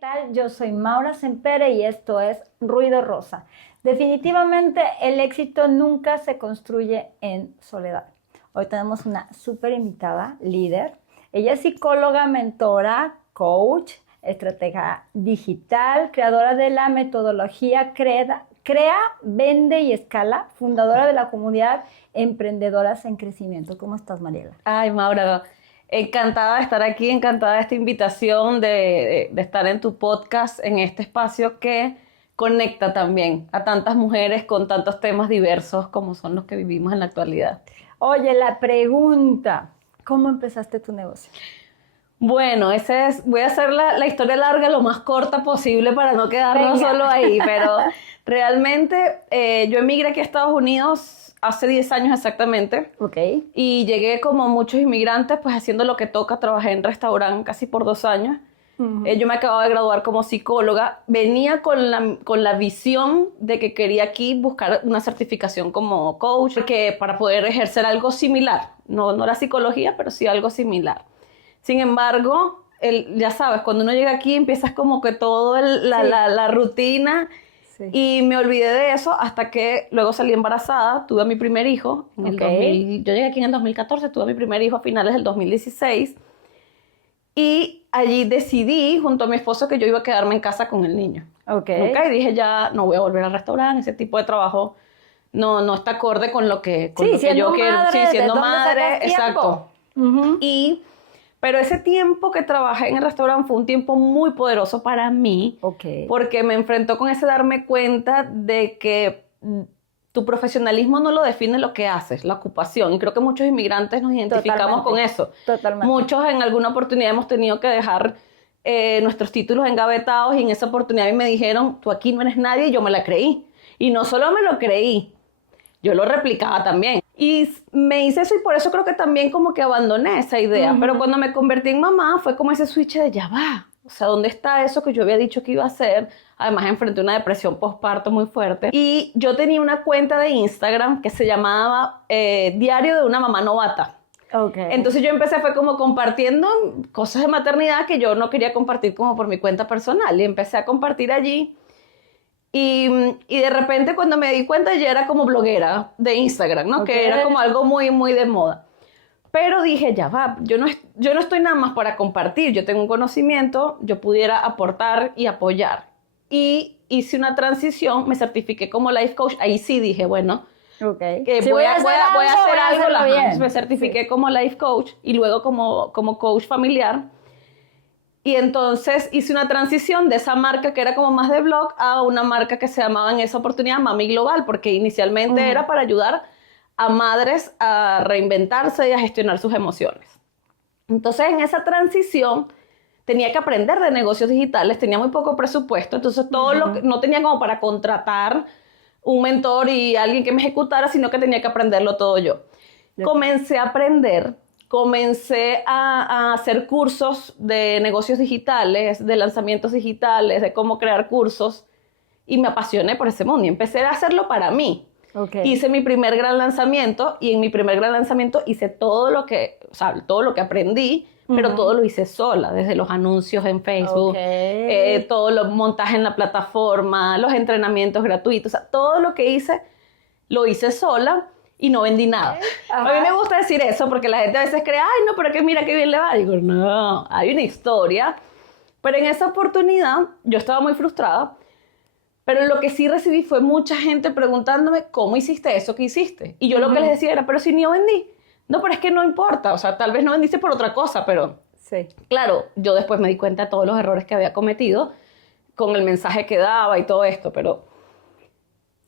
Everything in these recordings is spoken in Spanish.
tal? Yo soy Maura Sempere y esto es Ruido Rosa. Definitivamente el éxito nunca se construye en soledad. Hoy tenemos una súper invitada, líder. Ella es psicóloga, mentora, coach, estratega digital, creadora de la metodología Crea, Vende y Escala, fundadora de la comunidad Emprendedoras en Crecimiento. ¿Cómo estás, Mariela? Ay, Maura, encantada de estar aquí, encantada de esta invitación de estar en tu podcast, en este espacio que conecta también a tantas mujeres con tantos temas diversos como son los que vivimos en la actualidad. Oye, la pregunta, ¿cómo empezaste tu negocio? Bueno, voy a hacer la historia larga lo más corta posible para no quedarnos solo ahí, pero realmente yo emigré aquí a Estados Unidos hace 10 años exactamente. Ok. Y llegué como muchos inmigrantes, pues haciendo lo que toca. Trabajé en restaurante casi por 2 años. Yo me acababa de graduar como psicóloga. Venía con la visión de que quería aquí buscar una certificación como coach, que para poder ejercer algo similar. No la psicología, pero sí algo similar. Sin embargo, ya sabes, cuando uno llega aquí empiezas como que todo la rutina. Sí. Y me olvidé de eso hasta que luego salí embarazada, tuve a mi primer hijo. En el 2000, yo llegué aquí en el 2014, tuve a mi primer hijo a finales del 2016. Y allí decidí, junto a mi esposo, que yo iba a quedarme en casa con el niño. Okay. Y dije, ya no voy a volver al restaurante, ese tipo de trabajo no está acorde con lo que yo quiero. Sí, siendo madre, exacto. Pero ese tiempo que trabajé en el restaurante fue un tiempo muy poderoso para mí, porque me enfrentó con ese darme cuenta de que tu profesionalismo no lo define lo que haces, la ocupación. Y creo que muchos inmigrantes nos identificamos con eso. Totalmente. Muchos en alguna oportunidad hemos tenido que dejar nuestros títulos engavetados y en esa oportunidad me dijeron, tú aquí no eres nadie, y yo me la creí. Y no solo me lo creí, yo lo replicaba también. Y me hice eso y por eso creo que también como que abandoné esa idea. Pero cuando me convertí en mamá fue como ese switch de ya va. O sea, ¿dónde está eso que yo había dicho que iba a hacer? Además, enfrenté una depresión postparto muy fuerte. Y yo tenía una cuenta de Instagram que se llamaba Diario de una mamá novata. Entonces yo empecé, fue como compartiendo cosas de maternidad que yo no quería compartir como por mi cuenta personal. Y empecé a compartir allí. Y de repente cuando me di cuenta ya era como bloguera de Instagram, ¿no? Que era como algo muy, muy de moda. Pero dije, ya va, yo no estoy nada más para compartir, yo tengo un conocimiento, yo pudiera aportar y apoyar. Y hice una transición, me certifiqué como life coach, ahí sí dije, bueno, que sí, voy a hacer algo bien. Me certifiqué como life coach y luego como coach familiar. Y entonces hice una transición de esa marca que era como más de blog a una marca que se llamaba en esa oportunidad Mami Global, porque inicialmente era para ayudar a madres a reinventarse y a gestionar sus emociones. Entonces en esa transición tenía que aprender de negocios digitales, tenía muy poco presupuesto, entonces todo lo que no tenía como para contratar un mentor y alguien que me ejecutara, sino que tenía que aprenderlo todo yo. Comencé a aprender. Comencé a hacer cursos de negocios digitales, de lanzamientos digitales, de cómo crear cursos y me apasioné por ese mundo y empecé a hacerlo para mí. Hice mi primer gran lanzamiento y en mi primer gran lanzamiento hice todo lo que aprendí, pero todo lo hice sola, desde los anuncios en Facebook, todo lo montaje en la plataforma, los entrenamientos gratuitos, o sea, todo lo que hice, lo hice sola. Y no vendí nada. A mí me gusta decir eso porque la gente a veces cree, ay, no, pero que mira qué bien le va. Digo, no, hay una historia. Pero en esa oportunidad yo estaba muy frustrada. Pero lo que sí recibí fue mucha gente preguntándome, ¿cómo hiciste eso que hiciste? Y yo lo que les decía era, pero si ni yo vendí. No, pero es que no importa. O sea, tal vez no vendiste por otra cosa, pero... Sí. Claro, yo después me di cuenta de todos los errores que había cometido con el mensaje que daba y todo esto, pero...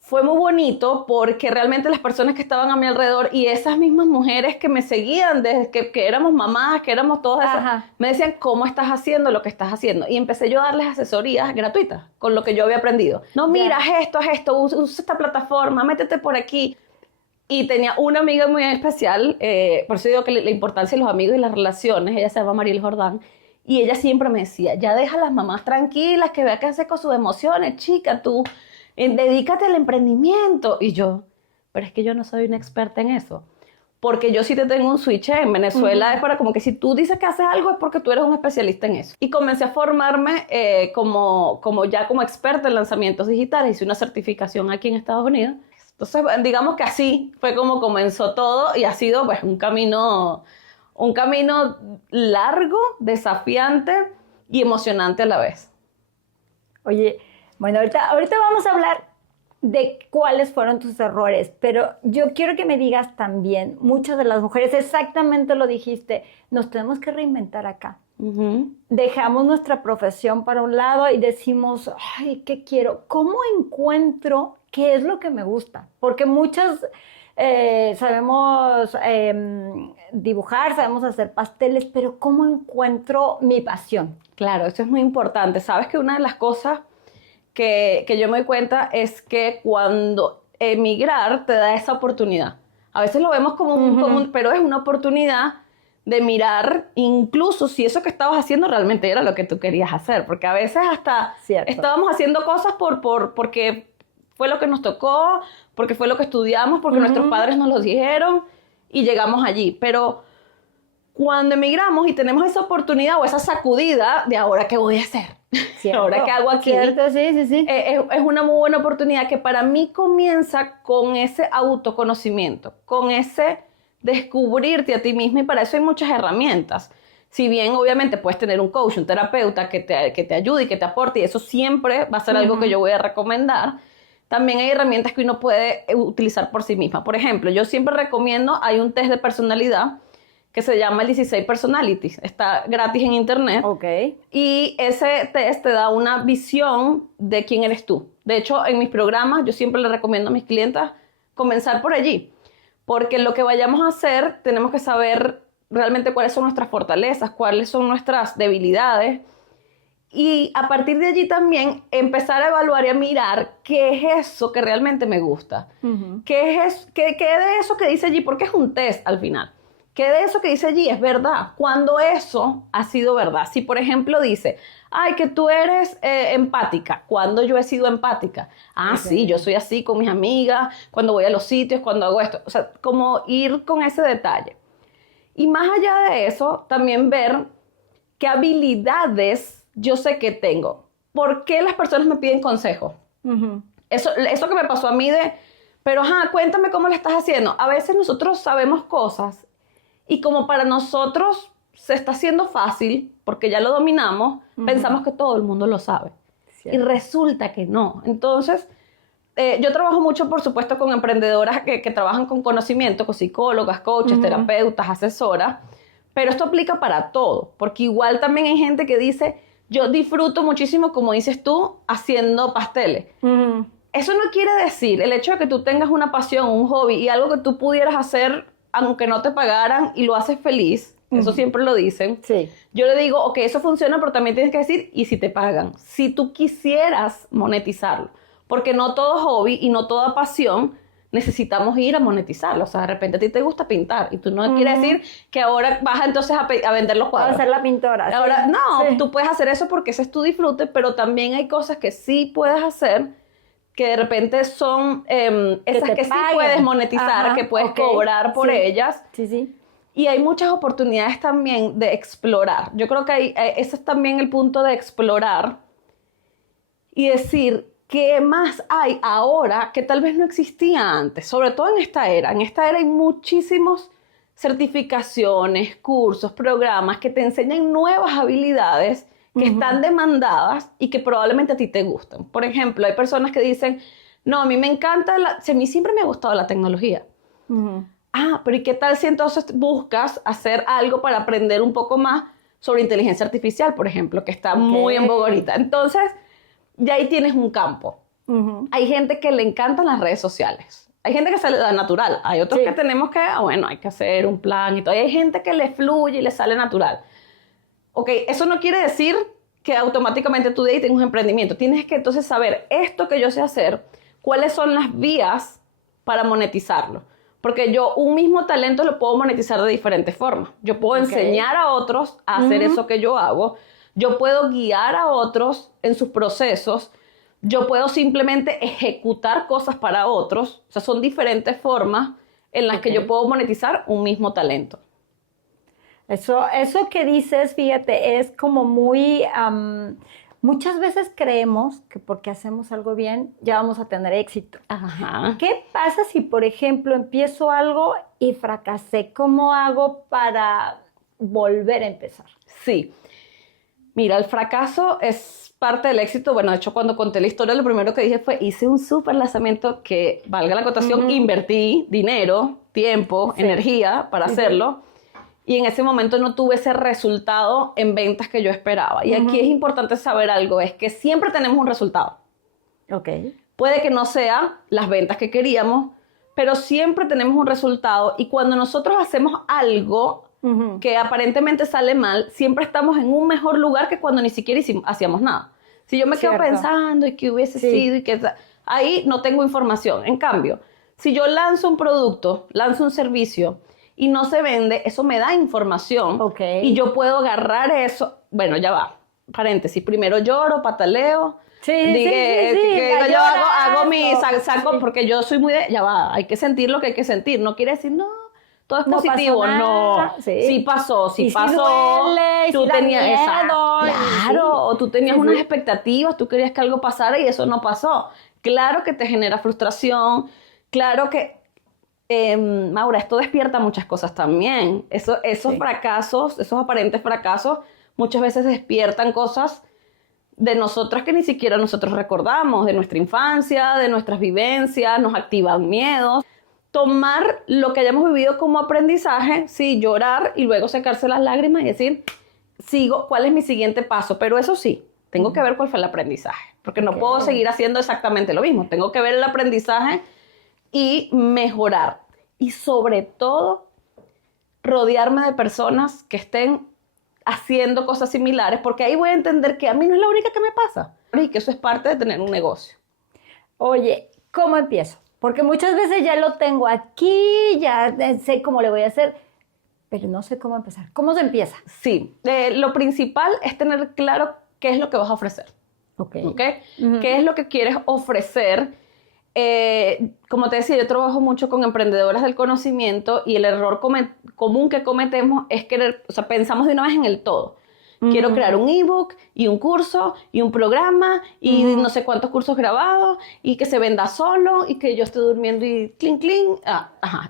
Fue muy bonito porque realmente las personas que estaban a mi alrededor y esas mismas mujeres que me seguían desde que éramos mamás, que éramos todas esas, me decían, ¿cómo estás haciendo lo que estás haciendo? Y empecé yo a darles asesorías gratuitas con lo que yo había aprendido. No, mira, haz esto, usa esta plataforma, métete por aquí. Y tenía una amiga muy especial, por eso digo que la importancia de los amigos y las relaciones, ella se llama Mariel Jordán, y ella siempre me decía, ya deja a las mamás tranquilas, que vea qué hace con sus emociones, chica, tú... dedícate al emprendimiento. Y yo, pero es que yo no soy una experta en eso. porque yo sí te tengo un switch en Venezuela, es para como que si tú dices que haces algo es porque tú eres un especialista en eso. Y comencé a formarme como experta en lanzamientos digitales, hice una certificación aquí en Estados Unidos. Entonces, digamos que así fue como comenzó todo y ha sido pues un camino largo, desafiante y emocionante a la vez. Oye, bueno, ahorita vamos a hablar de cuáles fueron tus errores, pero yo quiero que me digas también, muchas de las mujeres, exactamente lo dijiste, nos tenemos que reinventar acá. Dejamos nuestra profesión para un lado y decimos, ay, ¿qué quiero? ¿Cómo encuentro qué es lo que me gusta? Porque muchas sabemos dibujar, sabemos hacer pasteles, pero ¿cómo encuentro mi pasión? Claro, eso es muy importante. Sabes que una de las cosas que yo me doy cuenta es que cuando emigrar te da esa oportunidad. A veces lo vemos pero es una oportunidad de mirar incluso si eso que estabas haciendo realmente era lo que tú querías hacer, porque a veces hasta estábamos haciendo cosas porque fue lo que nos tocó, porque fue lo que estudiamos, porque nuestros padres nos lo dijeron y llegamos allí, pero cuando emigramos y tenemos esa oportunidad o esa sacudida de ahora qué voy a hacer, ahora qué hago aquí, cierto, sí. Es una muy buena oportunidad que para mí comienza con ese autoconocimiento, con ese descubrirte a ti mismo, y para eso hay muchas herramientas. Si bien obviamente puedes tener un coach, un terapeuta que te ayude y que te aporte, y eso siempre va a ser algo que yo voy a recomendar, también hay herramientas que uno puede utilizar por sí misma. Por ejemplo, yo siempre recomiendo, hay un test de personalidad que se llama el 16 Personalities. Está gratis en internet. Okay. Y ese test te da una visión de quién eres tú. De hecho, en mis programas yo siempre le recomiendo a mis clientas comenzar por allí. Porque lo que vayamos a hacer, tenemos que saber realmente cuáles son nuestras fortalezas, cuáles son nuestras debilidades. Y a partir de allí también empezar a evaluar y a mirar qué es eso que realmente me gusta. ¿Qué de eso que dice allí? Porque es un test al final. ¿Qué de eso que dice allí es verdad? Cuando eso ha sido verdad. Si, por ejemplo, dice, ay, que tú eres empática. ¿Cuándo yo he sido empática? Ah, sí, yo soy así con mis amigas, cuando voy a los sitios, cuando hago esto. O sea, como ir con ese detalle. Y más allá de eso, también ver qué habilidades yo sé que tengo. ¿Por qué las personas me piden consejo? Eso que me pasó a mí pero cuéntame cómo lo estás haciendo. A veces nosotros sabemos cosas y como para nosotros se está haciendo fácil, porque ya lo dominamos, pensamos que todo el mundo lo sabe. Cierto. Y resulta que no. Entonces, yo trabajo mucho, por supuesto, con emprendedoras que trabajan con conocimiento, con psicólogas, coaches, terapeutas, asesoras, pero esto aplica para todo, porque igual también hay gente que dice, yo disfruto muchísimo, como dices tú, haciendo pasteles. Eso no quiere decir, el hecho de que tú tengas una pasión, un hobby y algo que tú pudieras hacer aunque no te pagaran y lo haces feliz, eso siempre lo dicen. Sí. Yo le digo, ok, eso funciona, pero también tienes que decir, ¿y si te pagan? Si tú quisieras monetizarlo, porque no todo hobby y no toda pasión necesitamos ir a monetizarlo. O sea, de repente a ti te gusta pintar y tú no quieres decir que ahora vas entonces a vender los cuadros. A ser la pintora. Ahora, tú puedes hacer eso porque ese es tu disfrute, pero también hay cosas que sí puedes hacer que de repente son esas que sí puedes monetizar, que puedes cobrar por ellas. Sí. Y hay muchas oportunidades también de explorar. Yo creo que ese es también el punto de explorar y decir qué más hay ahora que tal vez no existía antes, sobre todo en esta era. En esta era hay muchísimos certificaciones, cursos, programas que te enseñan nuevas habilidades que están demandadas y que probablemente a ti te gustan. Por ejemplo, hay personas que dicen, no, a mí me encanta, a mí siempre me ha gustado la tecnología. Pero ¿y qué tal si entonces buscas hacer algo para aprender un poco más sobre inteligencia artificial, por ejemplo, que está muy en boga ahorita? Entonces, ya ahí tienes un campo. Hay gente que le encantan las redes sociales. Hay gente que se le da natural. Hay otros que tenemos que, hay que hacer un plan y todo. Y hay gente que le fluye y le sale natural. Ok, eso no quiere decir que automáticamente tú de ahí tengas un emprendimiento. Tienes que entonces saber esto que yo sé hacer, cuáles son las vías para monetizarlo. Porque yo un mismo talento lo puedo monetizar de diferentes formas. Yo puedo enseñar a otros a hacer eso que yo hago. Yo puedo guiar a otros en sus procesos. Yo puedo simplemente ejecutar cosas para otros. O sea, son diferentes formas en las que yo puedo monetizar un mismo talento. Eso que dices, fíjate, es como muy... muchas veces creemos que porque hacemos algo bien ya vamos a tener éxito. Ajá. ¿Qué pasa si, por ejemplo, empiezo algo y fracasé? ¿Cómo hago para volver a empezar? Sí. Mira, el fracaso es parte del éxito. Bueno, de hecho, cuando conté la historia, lo primero que dije fue, hice un súper lanzamiento que, valga la acotación, invertí dinero, tiempo, energía para hacerlo. Y en ese momento no tuve ese resultado en ventas que yo esperaba. Y aquí es importante saber algo, es que siempre tenemos un resultado. Ok. Puede que no sea las ventas que queríamos, pero siempre tenemos un resultado. Y cuando nosotros hacemos algo que aparentemente sale mal, siempre estamos en un mejor lugar que cuando ni siquiera hacíamos nada. Si yo me quedo pensando y que hubiese sido y que... Ahí no tengo información. En cambio, si yo lanzo un producto, lanzo un servicio y no se vende, eso me da información. Y yo puedo agarrar eso. Bueno, ya va. Paréntesis. Primero lloro, pataleo. Yo hago mi saco porque yo soy muy de... Ya va, hay que sentir lo que hay que sentir. No quiere decir, no, todo es positivo. No, sí pasó, sí pasó. Duele, tú tenías miedo, claro, o tú tenías unas expectativas, tú querías que algo pasara y eso no pasó. Claro que te genera frustración, claro que... Maura, esto despierta muchas cosas también. Esos fracasos, esos aparentes fracasos, muchas veces despiertan cosas de nosotras que ni siquiera nosotros recordamos, de nuestra infancia, de nuestras vivencias, nos activan miedos. Tomar lo que hayamos vivido como aprendizaje, sí, llorar y luego secarse las lágrimas y decir, ¿cuál es mi siguiente paso? Pero eso sí, tengo que ver cuál fue el aprendizaje, porque no puedo seguir haciendo exactamente lo mismo. Tengo que ver el aprendizaje y mejorar. Y sobre todo, rodearme de personas que estén haciendo cosas similares, porque ahí voy a entender que a mí no es la única que me pasa y que eso es parte de tener un negocio. Oye, ¿cómo empiezo? Porque muchas veces ya lo tengo aquí, ya sé cómo le voy a hacer, pero no sé cómo empezar. ¿Cómo se empieza? Sí, lo principal es tener claro qué es lo que vas a ofrecer. ¿Okay? ¿Qué es lo que quieres ofrecer? Como te decía, yo trabajo mucho con emprendedoras del conocimiento y el error común que cometemos es pensamos de una vez en el todo. Quiero crear un ebook y un curso y un programa y no sé cuántos cursos grabados y que se venda solo y que yo esté durmiendo y clink, clink.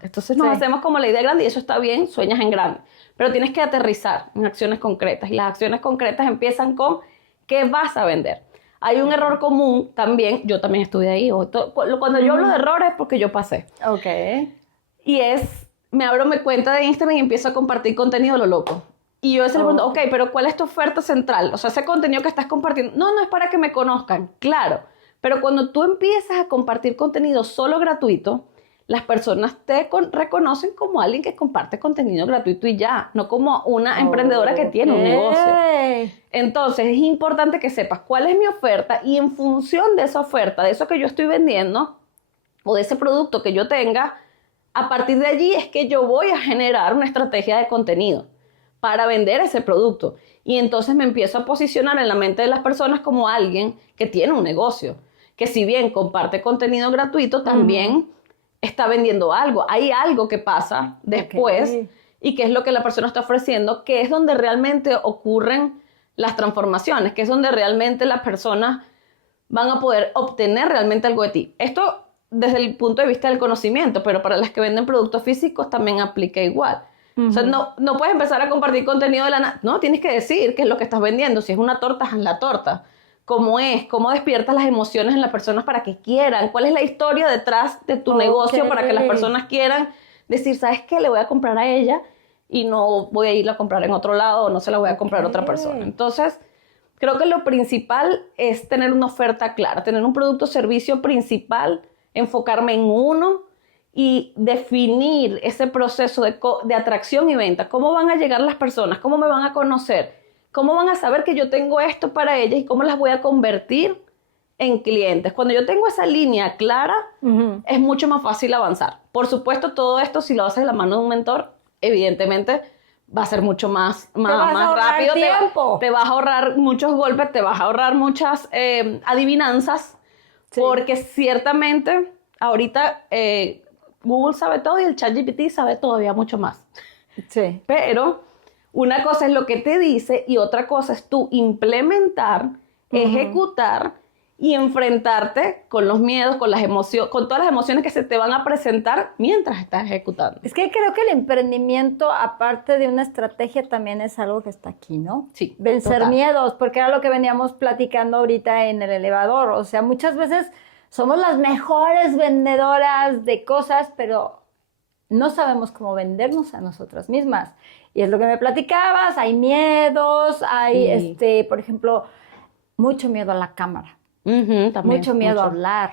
Entonces nos hacemos como la idea grande y eso está bien, sueñas en grande. Pero tienes que aterrizar en acciones concretas y las acciones concretas empiezan con ¿qué vas a vender? Hay un error común también, yo también estuve ahí. Cuando yo hablo de errores es porque yo pasé. Y me abro mi cuenta de Instagram y empiezo a compartir contenido a lo loco. Y yo le pregunto, pero ¿cuál es tu oferta central? O sea, ese contenido que estás compartiendo, no es para que me conozcan, claro. Pero cuando tú empiezas a compartir contenido solo gratuito, las personas te reconocen como alguien que comparte contenido gratuito y ya, no como una emprendedora que tiene un negocio. Entonces, es importante que sepas cuál es mi oferta y en función de esa oferta, de eso que yo estoy vendiendo o de ese producto que yo tenga, a partir de allí es que yo voy a generar una estrategia de contenido para vender ese producto. Y entonces me empiezo a posicionar en la mente de las personas como alguien que tiene un negocio, que si bien comparte contenido gratuito, también está vendiendo algo. Hay algo que pasa después y que es lo que la persona está ofreciendo, que es donde realmente ocurren las transformaciones, que es donde realmente las personas van a poder obtener realmente algo de ti. Esto desde el punto de vista del conocimiento, pero para las que venden productos físicos también aplica igual. O sea, no puedes empezar a compartir contenido de la nada. No, tienes que decir qué es lo que estás vendiendo. Si es una torta, haz la torta. ¿Cómo es? ¿Cómo despiertas las emociones en las personas para que quieran? ¿Cuál es la historia detrás de tu negocio para que las personas quieran decir, ¿sabes qué? Le voy a comprar a ella y no voy a ir a comprar en otro lado o no se la voy a comprar a otra persona. Entonces, creo que lo principal es tener una oferta clara, tener un producto o servicio principal, enfocarme en uno y definir ese proceso de atracción y venta. ¿Cómo van a llegar las personas? ¿Cómo me van a conocer? ¿Cómo van a saber que yo tengo esto para ellas y cómo las voy a convertir en clientes? Cuando yo tengo esa línea clara, es mucho más fácil avanzar. Por supuesto, todo esto, si lo haces de la mano de un mentor, evidentemente va a ser mucho más rápido. Te vas a ahorrar muchos golpes, te vas a ahorrar muchas adivinanzas, porque ciertamente ahorita Google sabe todo y el ChatGPT sabe todavía mucho más. Sí. Pero una cosa es lo que te dice y otra cosa es tú implementar, ejecutar y enfrentarte con los miedos, con las emociones, con todas las emociones que se te van a presentar mientras estás ejecutando. Es que creo que el emprendimiento, aparte de una estrategia, también es algo que está aquí, ¿no? Sí, Vencer total. miedos, porque era lo que veníamos platicando ahorita en el elevador. O sea, muchas veces somos las mejores vendedoras de cosas, pero no sabemos cómo vendernos a nosotras mismas. Y es lo que me platicabas, hay miedos, hay, por ejemplo, mucho miedo a la cámara. También, Mucho miedo a hablar.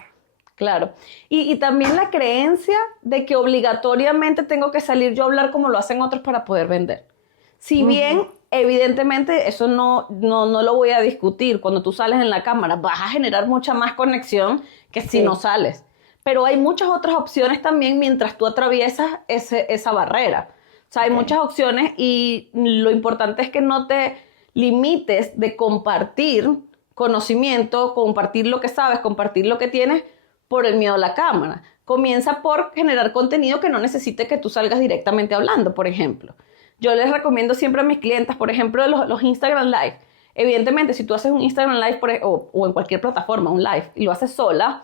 Claro. Y también la creencia de que obligatoriamente tengo que salir yo a hablar como lo hacen otros para poder vender. Si bien, evidentemente, eso no lo voy a discutir. Cuando tú sales en la cámara, vas a generar mucha más conexión que si no sales. Pero hay muchas otras opciones también mientras tú atraviesas esa barrera. O sea, hay muchas opciones y lo importante es que no te limites de compartir conocimiento, compartir lo que sabes, compartir lo que tienes por el miedo a la cámara. Comienza por generar contenido que no necesite que tú salgas directamente hablando, por ejemplo. Yo les recomiendo siempre a mis clientas, por ejemplo, los Instagram Live. Evidentemente, si tú haces un Instagram Live o en cualquier plataforma, un live, y lo haces sola,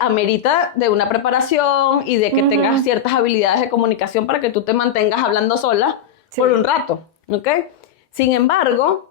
amerita de una preparación y de que tengas ciertas habilidades de comunicación para que tú te mantengas hablando sola por un rato, ¿ok? Sin embargo,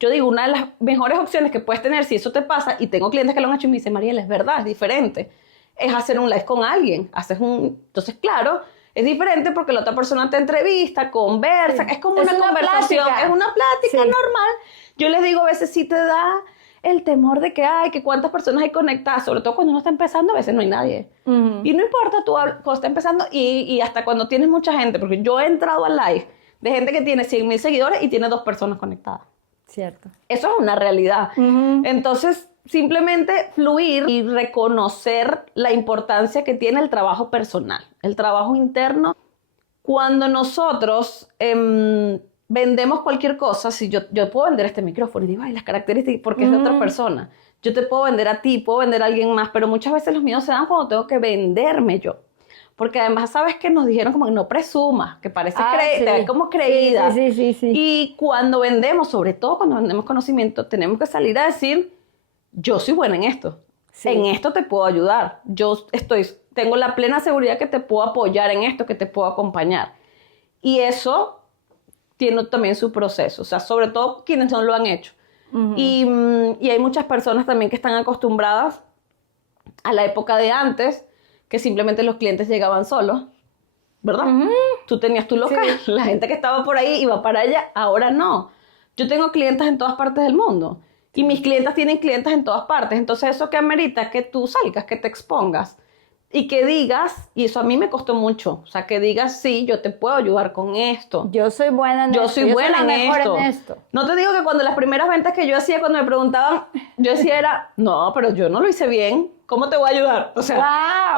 yo digo, una de las mejores opciones que puedes tener si eso te pasa, y tengo clientes que lo han hecho y me dicen, Mariela, es verdad, es diferente, es hacer un live con alguien. Entonces, claro, es diferente porque la otra persona te entrevista, conversa, es como una conversación, plática. Es una plática normal. Yo les digo, a veces sí te da el temor de que cuántas personas hay conectadas, sobre todo cuando uno está empezando, a veces no hay nadie. Y no importa, tú cuando estás empezando y hasta cuando tienes mucha gente, porque yo he entrado al live de gente que tiene 100,000 seguidores y tiene 2 personas conectadas. Cierto. Eso es una realidad. Entonces, simplemente fluir y reconocer la importancia que tiene el trabajo personal, el trabajo interno. Cuando nosotros vendemos cualquier cosa, si yo puedo vender este micrófono y digo, las características, porque es de otra persona. Yo te puedo vender a ti, puedo vender a alguien más, pero muchas veces los miedos se dan cuando tengo que venderme yo. Porque además, ¿sabes qué? Nos dijeron como que no presumas, que parece te ves como creída. Sí. Y cuando vendemos, sobre todo cuando vendemos conocimiento, tenemos que salir a decir, yo soy buena en esto. Sí. En esto te puedo ayudar. Tengo la plena seguridad que te puedo apoyar en esto, que te puedo acompañar. Y eso tiene también su proceso. O sea, sobre todo quienes no lo han hecho. Y hay muchas personas también que están acostumbradas a la época de antes, que simplemente los clientes llegaban solos, ¿verdad? Tú tenías tu local, la gente que estaba por ahí iba para allá, ahora no. Yo tengo clientes en todas partes del mundo y mis clientes tienen clientes en todas partes, entonces eso que amerita que tú salgas, que te expongas y que digas, y eso a mí me costó mucho, o sea, que digas, sí, yo te puedo ayudar con esto. Yo soy buena en esto. Yo soy buena en esto. No te digo que cuando las primeras ventas que yo hacía, cuando me preguntaban, yo decía no, pero yo no lo hice bien. ¿Cómo te voy a ayudar? O sea,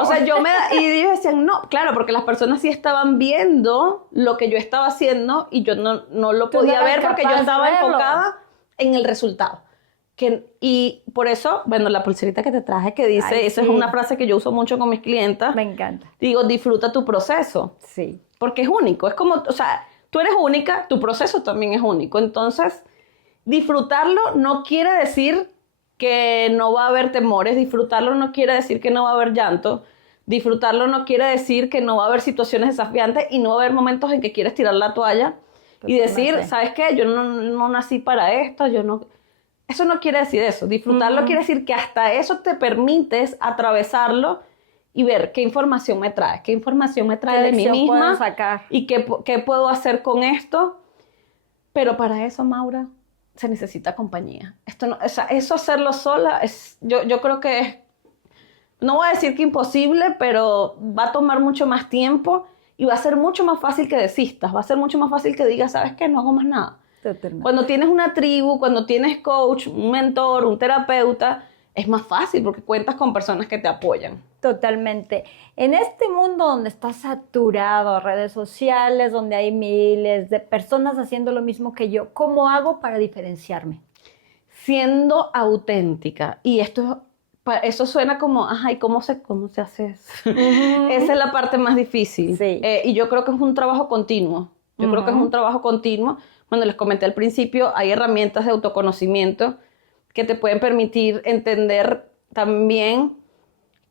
y ellos decían, no, claro, porque las personas sí estaban viendo lo que yo estaba haciendo y yo no lo podía ver porque yo estaba enfocada en el resultado. Y por eso, bueno, la pulserita que te traje que dice, esa es una frase que yo uso mucho con mis clientas. Me encanta. Digo, disfruta tu proceso. Sí. Porque es único, es como, o sea, tú eres única, tu proceso también es único. Entonces, disfrutarlo no quiere decir que no va a haber temores, disfrutarlo no quiere decir que no va a haber llanto, disfrutarlo no quiere decir que no va a haber situaciones desafiantes y no va a haber momentos en que quieres tirar la toalla y decir, ¿sabes qué? Yo no nací para esto, Eso no quiere decir eso. Disfrutarlo quiere decir que hasta eso te permites atravesarlo y ver qué información me trae de mí misma sacar? Y qué puedo hacer con esto. Pero para eso, Maura, se necesita compañía. Eso hacerlo sola, yo creo que es, no voy a decir que imposible, pero va a tomar mucho más tiempo y va a ser mucho más fácil que desistas, va a ser mucho más fácil que digas, ¿sabes qué? No hago más nada. Totalmente. Cuando tienes una tribu, cuando tienes coach, un mentor, un terapeuta, es más fácil porque cuentas con personas que te apoyan. Totalmente. En este mundo donde está saturado, redes sociales, donde hay miles de personas haciendo lo mismo que yo, ¿cómo hago para diferenciarme? Siendo auténtica. Y esto eso suena como, ajá, ¿y cómo se hace eso? Esa es la parte más difícil. Sí. Y yo creo que es un trabajo continuo. Yo creo que es un trabajo continuo. Bueno, les comenté al principio, hay herramientas de autoconocimiento que te pueden permitir entender también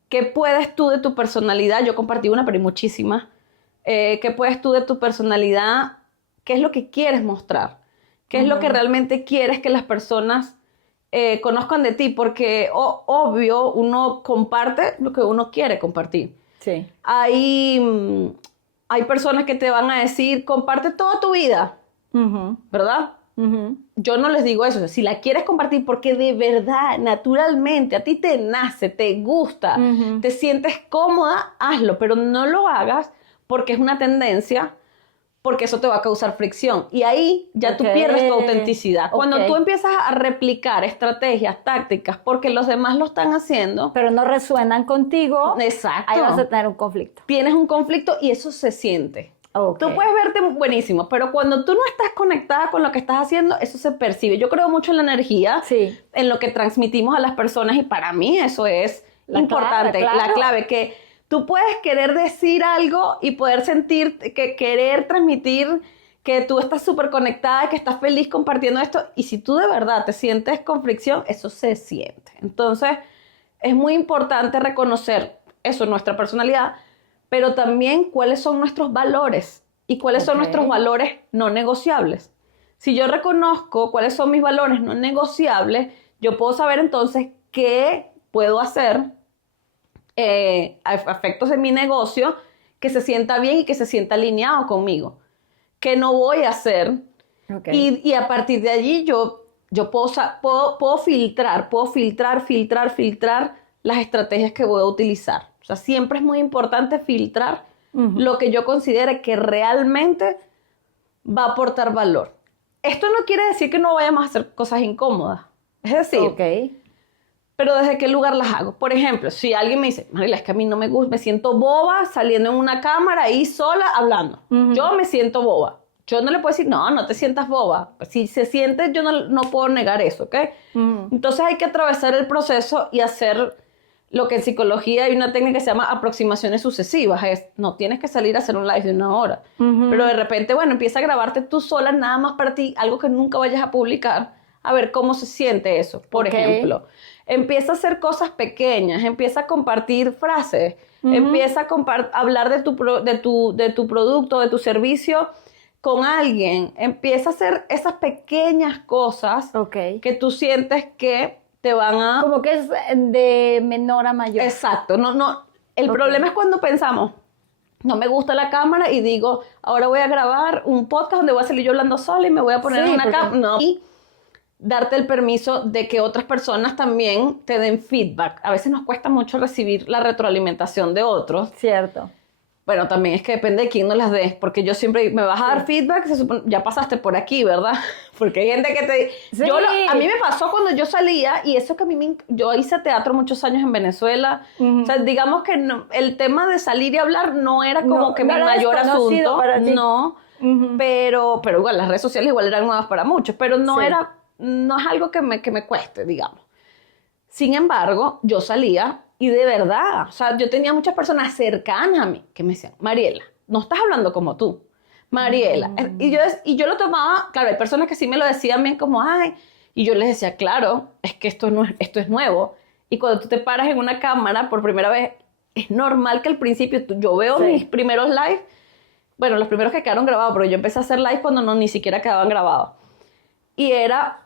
qué puedes tú de tu personalidad. Yo compartí una, pero hay muchísimas. ¿Qué puedes tú de tu personalidad? ¿Qué es lo que quieres mostrar? ¿Qué es lo que realmente quieres que las personas conozcan de ti? Porque, obvio, uno comparte lo que uno quiere compartir. Sí. Hay personas que te van a decir, comparte toda tu vida, ¿verdad? Yo no les digo eso. Si la quieres compartir porque de verdad, naturalmente, a ti te nace, te gusta, te sientes cómoda, hazlo, pero no lo hagas porque es una tendencia, porque eso te va a causar fricción. Y ahí ya tú pierdes tu autenticidad. Cuando tú empiezas a replicar estrategias, tácticas, porque los demás lo están haciendo, pero no resuenan contigo, exacto, ahí vas a tener un conflicto. Tienes un conflicto y eso se siente. Tú puedes verte buenísimo, pero cuando tú no estás conectada con lo que estás haciendo, eso se percibe. Yo creo mucho en la energía, en lo que transmitimos a las personas, y para mí eso es importante. La clave, que tú puedes querer decir algo y poder sentir, querer transmitir que tú estás súper conectada, que estás feliz compartiendo esto, y si tú de verdad te sientes con fricción, eso se siente. Entonces, es muy importante reconocer eso, nuestra personalidad, pero también cuáles son nuestros valores y cuáles son nuestros valores no negociables. Si yo reconozco cuáles son mis valores no negociables, yo puedo saber entonces qué puedo hacer a efectos de mi negocio que se sienta bien y que se sienta alineado conmigo. ¿Qué no voy a hacer? Y a partir de allí yo puedo filtrar las estrategias que voy a utilizar. O sea, siempre es muy importante filtrar lo que yo considere que realmente va a aportar valor. Esto no quiere decir que no vayamos a hacer cosas incómodas. Es decir, pero ¿desde qué lugar las hago? Por ejemplo, si alguien me dice, Mariela, es que a mí no me gusta, me siento boba saliendo en una cámara ahí sola hablando. Yo me siento boba. Yo no le puedo decir, no te sientas boba. Si se siente, yo no puedo negar eso, ¿ok? Entonces hay que atravesar el proceso y hacer lo que en psicología hay una técnica que se llama aproximaciones sucesivas. No tienes que salir a hacer un live de 1 hora. Pero de repente, empieza a grabarte tú sola, nada más para ti, algo que nunca vayas a publicar, a ver cómo se siente eso. Por ejemplo, empieza a hacer cosas pequeñas, empieza a compartir frases, empieza a hablar de tu producto, de tu servicio con alguien. Empieza a hacer esas pequeñas cosas que tú sientes que te van a... Como que es de menor a mayor. Exacto. El problema es cuando pensamos, no me gusta la cámara y digo, ahora voy a grabar un podcast donde voy a salir yo hablando sola y me voy a poner en una cámara. No. Y darte el permiso de que otras personas también te den feedback. A veces nos cuesta mucho recibir la retroalimentación de otros. Cierto. Bueno, también es que depende de quién nos las des, porque yo siempre me vas a dar feedback, ya pasaste por aquí, ¿verdad? Porque hay gente que te... Sí. A mí me pasó cuando yo salía, y eso que yo hice teatro muchos años en Venezuela, o sea, digamos que el tema de salir y hablar no era como que mi mayor asunto, para ti. no, pero igual las redes sociales igual eran nuevas para muchos, pero no es algo que me cueste, digamos. Sin embargo, yo salía y de verdad, o sea, yo tenía muchas personas cercanas a mí que me decían, Mariela, no estás hablando como tú. Mariela. Y yo lo tomaba, claro, hay personas que sí me lo decían bien como, ay, y yo les decía, claro, es que esto es nuevo. Y cuando tú te paras en una cámara por primera vez, es normal que al principio, yo veo mis primeros live, bueno, los primeros que quedaron grabados, pero yo empecé a hacer live cuando ni siquiera quedaban grabados. Y era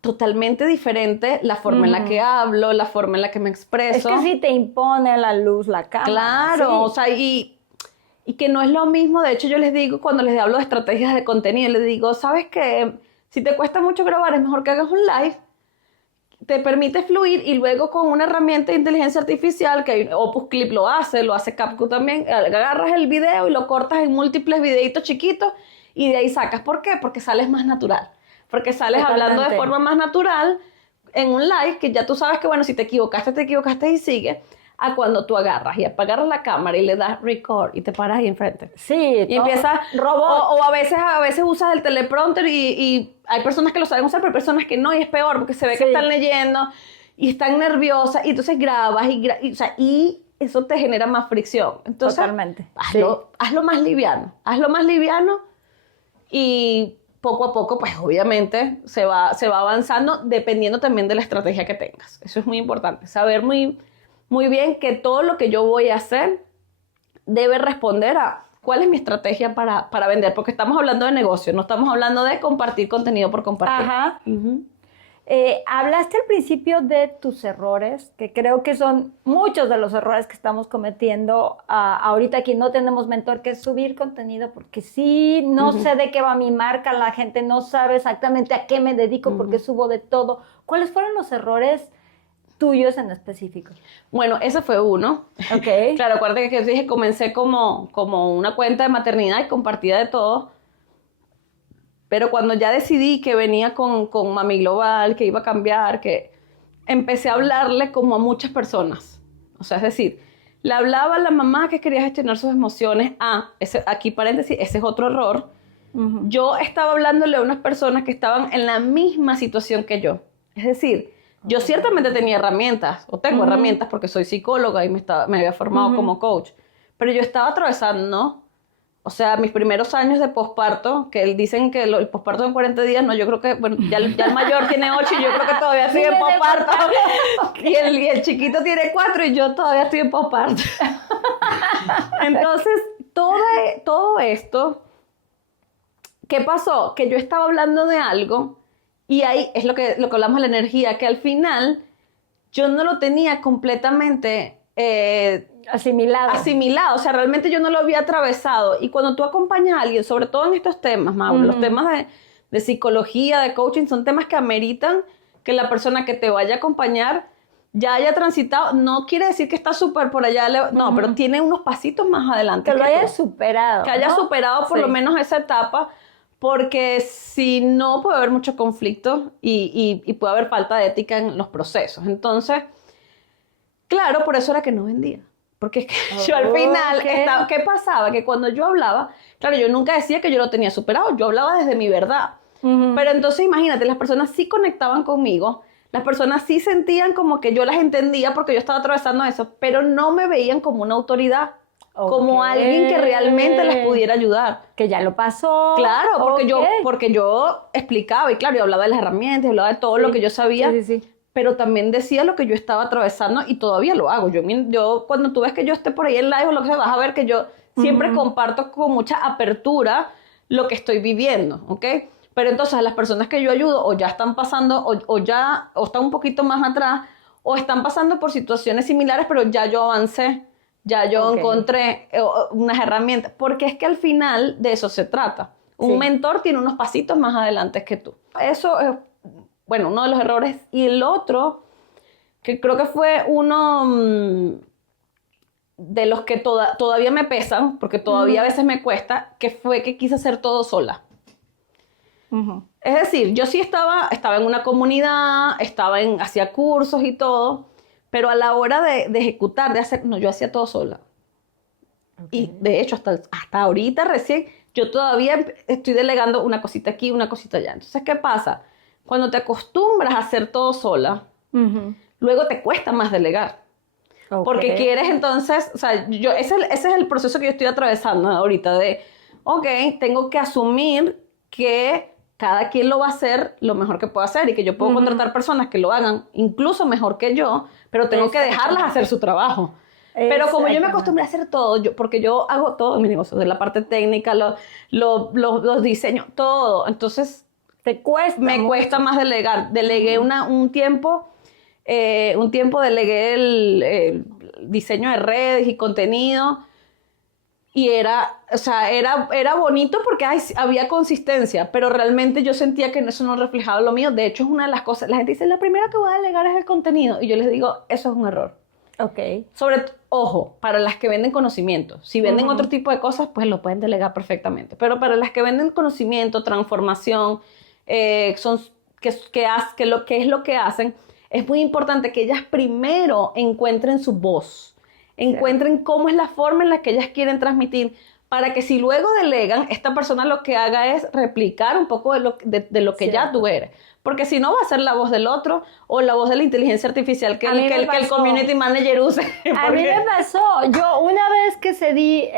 totalmente diferente la forma en la que hablo, la forma en la que me expreso. Es que sí te impone la luz, la cámara. Claro, o sea, y que no es lo mismo. De hecho, yo les digo, cuando les hablo de estrategias de contenido, les digo, ¿sabes qué? Si te cuesta mucho grabar, es mejor que hagas un live, te permite fluir, y luego con una herramienta de inteligencia artificial, que Opus Clip lo hace CapCut también, agarras el video y lo cortas en múltiples videitos chiquitos, y de ahí sacas. ¿Por qué? Porque sales más natural. Porque sales hablando de forma más natural en un live, que ya tú sabes que, bueno, si te equivocaste y sigue, a cuando tú agarras la cámara y le das record y te paras ahí enfrente. Sí. Y empiezas, robot. O a veces usas el teleprompter y hay personas que lo saben usar, pero hay personas que no, y es peor porque se ve que están leyendo. y están nerviosas y entonces grabas o sea, y eso te genera más fricción. Entonces, totalmente. Hazlo más liviano. Hazlo más liviano y poco a poco, pues obviamente se va avanzando dependiendo también de la estrategia que tengas. Eso es muy importante. Saber muy, muy bien que todo lo que yo voy a hacer debe responder a cuál es mi estrategia para vender. Porque estamos hablando de negocio, no estamos hablando de compartir contenido por compartir. Ajá. Hablaste al principio de tus errores, que creo que son muchos de los errores que estamos cometiendo ahorita aquí no tenemos mentor, que es subir contenido, porque sí, no sé de qué va mi marca, la gente no sabe exactamente a qué me dedico porque subo de todo. ¿Cuáles fueron los errores tuyos en específico? Bueno, ese fue uno. Okay. Claro, acuérdate que yo dije, comencé como una cuenta de maternidad y compartía de todo. Pero cuando ya decidí que venía con Mami Global, que iba a cambiar, que empecé a hablarle como a muchas personas. O sea, es decir, le hablaba a la mamá que quería gestionar sus emociones. Aquí paréntesis, ese es otro error. Yo estaba hablándole a unas personas que estaban en la misma situación que yo. Es decir, yo ciertamente tenía herramientas, o tengo herramientas porque soy psicóloga y me había formado como coach. Pero yo estaba atravesando, o sea, mis primeros años de posparto, que dicen que el posparto en 40 días, no, yo creo que, bueno, ya el mayor tiene 8 y yo creo que todavía sigue en posparto. Y el chiquito tiene 4 y yo todavía estoy en posparto. Entonces, todo esto, ¿qué pasó? Que yo estaba hablando de algo y ahí es lo que hablamos de la energía, que al final yo no lo tenía completamente asimilado, o sea, realmente yo no lo había atravesado. Y cuando tú acompañas a alguien, sobre todo en estos temas, Mauro, los temas de psicología, de coaching, son temas que ameritan que la persona que te vaya a acompañar ya haya transitado. No quiere decir que está súper por allá, no, pero tiene unos pasitos más adelante. Que lo haya superado. Que haya superado por lo menos esa etapa, porque si no puede haber mucho conflicto y puede haber falta de ética en los procesos. Entonces, claro, por eso era que no vendía. Porque es que yo al final, ¿qué pasaba? Que cuando yo hablaba, claro, yo nunca decía que yo lo tenía superado, yo hablaba desde mi verdad. Pero entonces imagínate, las personas sí conectaban conmigo, las personas sí sentían como que yo las entendía porque yo estaba atravesando eso, pero no me veían como una autoridad, como alguien que realmente les pudiera ayudar. Que ya lo pasó. Claro, porque yo explicaba, y claro, yo hablaba de las herramientas, hablaba de todo lo que yo sabía. Sí. Pero también decía lo que yo estaba atravesando y todavía lo hago. Yo cuando tú ves que yo esté por ahí en live o lo que sea, vas a ver que yo siempre comparto con mucha apertura lo que estoy viviendo, ¿ok? Pero entonces a las personas que yo ayudo o ya están pasando o están un poquito más atrás o están pasando por situaciones similares, pero ya yo avancé, ya yo encontré unas herramientas. Porque es que al final de eso se trata. Un mentor tiene unos pasitos más adelante que tú. Eso es, bueno, uno de los errores. Y el otro, que creo que fue uno de los que todavía me pesan, porque todavía a veces me cuesta, que fue que quise hacer todo sola. Es decir, yo sí estaba en una comunidad, hacía cursos y todo, pero a la hora de ejecutar, de hacer, no, yo hacía todo sola. Y de hecho, hasta ahorita recién, yo todavía estoy delegando una cosita aquí, una cosita allá. Entonces, ¿qué pasa? Cuando te acostumbras a hacer todo sola, luego te cuesta más delegar. Porque quieres entonces, o sea, ese es el proceso que yo estoy atravesando ahorita de, tengo que asumir que cada quien lo va a hacer lo mejor que pueda hacer y que yo puedo contratar personas que lo hagan incluso mejor que yo, pero tengo que dejarlas hacer su trabajo. Pero como yo me acostumbré a hacer todo, porque yo hago todo en mi negocio, de la parte técnica, los diseños, todo, entonces me cuesta más delegar. Delegué un tiempo delegué el diseño de redes y contenido y era bonito porque había consistencia, pero realmente yo sentía que eso no reflejaba lo mío. De hecho, es una de las cosas, la gente dice, la primera que voy a delegar es el contenido, y yo les digo, eso es un error. Ojo, para las que venden conocimiento. Si venden otro tipo de cosas, pues lo pueden delegar perfectamente. Pero para las que venden conocimiento, transformación, qué es lo que hacen, es muy importante que ellas primero encuentren su voz, encuentren cómo es la forma en la que ellas quieren transmitir, para que si luego delegan, esta persona lo que haga es replicar un poco de lo que ya tú eres. Porque si no va a ser la voz del otro o la voz de la inteligencia artificial que el community manager use. A mí me pasó. Yo una vez que cedí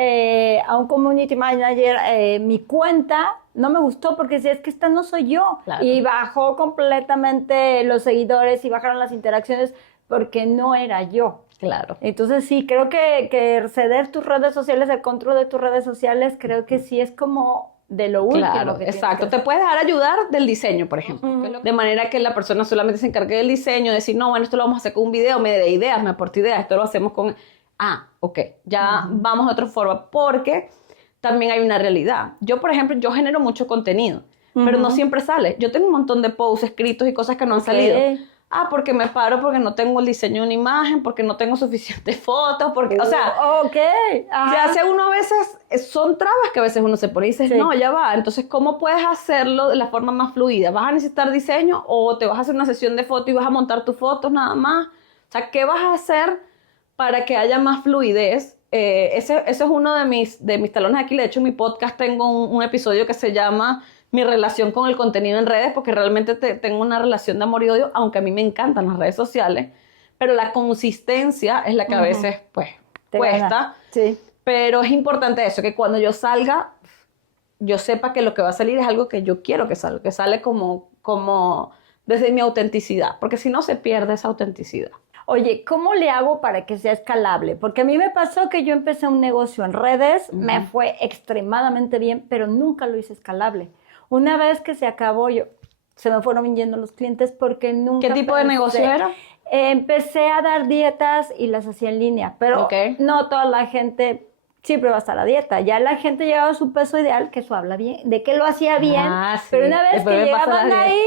a un community manager mi cuenta, no me gustó porque decía, es que esta no soy yo. Claro. Y bajó completamente los seguidores y bajaron las interacciones porque no era yo. Claro. Entonces sí, creo que ceder tus redes sociales, el control de tus redes sociales, creo que sí es como de lo último. Claro, que exacto. tienes que Te puedes dejar ayudar del diseño, por ejemplo. De manera que la persona solamente se encargue del diseño, decir, no, bueno, esto lo vamos a hacer con un video, me dé ideas, me aporte ideas, esto lo hacemos con... Ah, ok, ya vamos a otra forma, porque también hay una realidad. Yo, por ejemplo, yo genero mucho contenido, pero no siempre sale. Yo tengo un montón de posts escritos y cosas que no han salido. Ah, porque me paro, porque no tengo el diseño de una imagen, porque no tengo suficientes fotos, porque, o sea, se hace uno a veces, son trabas que a veces uno se pone y dice, no, ya va. Entonces, ¿cómo puedes hacerlo de la forma más fluida? ¿Vas a necesitar diseño o te vas a hacer una sesión de fotos y vas a montar tus fotos nada más? O sea, ¿qué vas a hacer para que haya más fluidez? Ese es uno de mis talones aquí. De hecho, en mi podcast tengo un episodio que se llama Mi relación con el contenido en redes, porque realmente tengo una relación de amor y odio, aunque a mí me encantan las redes sociales, pero la consistencia es la que a veces, pues, cuesta. Sí. Pero es importante eso, que cuando yo salga, yo sepa que lo que va a salir es algo que yo quiero que salga, que sale como desde mi autenticidad, porque si no se pierde esa autenticidad. Oye, ¿cómo le hago para que sea escalable? Porque a mí me pasó que yo empecé un negocio en redes, me fue extremadamente bien, pero nunca lo hice escalable. Una vez que se acabó, se me fueron yendo los clientes porque nunca... ¿Qué tipo de negocio era? Empecé a dar dietas y las hacía en línea, pero no toda la gente siempre va a estar a dieta. Ya la gente llegaba a su peso ideal, que eso habla bien, de que lo hacía bien, sí. pero una vez que llegaban ahí,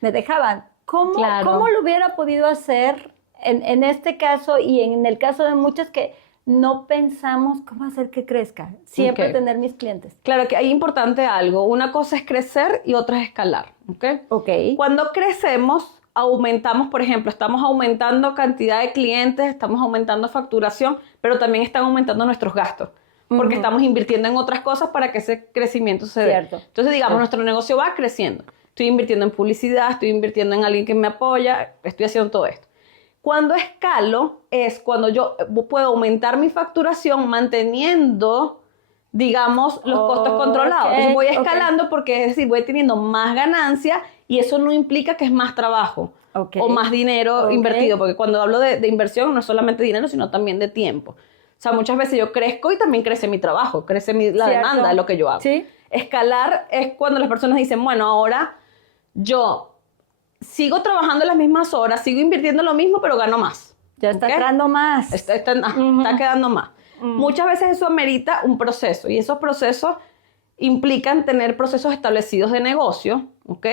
me dejaban. ¿Cómo lo hubiera podido hacer en este caso y en el caso de muchas que no pensamos cómo hacer que crezca? Siempre tener mis clientes. Claro que hay importante algo. Una cosa es crecer y otra es escalar. ¿Ok? Cuando crecemos, aumentamos, por ejemplo, estamos aumentando cantidad de clientes, estamos aumentando facturación, pero también están aumentando nuestros gastos. Porque estamos invirtiendo en otras cosas para que ese crecimiento se dé. Entonces, digamos, nuestro negocio va creciendo. Estoy invirtiendo en publicidad, estoy invirtiendo en alguien que me apoya, estoy haciendo todo esto. Cuando escalo es cuando yo puedo aumentar mi facturación manteniendo, digamos, los costos controlados. Entonces voy escalando porque, es decir, voy teniendo más ganancia y eso no implica que es más trabajo o más dinero invertido. Porque cuando hablo de inversión no es solamente dinero, sino también de tiempo. O sea, muchas veces yo crezco y también crece mi trabajo, crece la demanda de lo que yo hago. ¿Sí? Escalar es cuando las personas dicen, bueno, ahora yo sigo trabajando las mismas horas, sigo invirtiendo lo mismo, pero gano más. Ya está quedando más. Está quedando más. Muchas veces eso amerita un proceso y esos procesos implican tener procesos establecidos de negocio, ¿ok?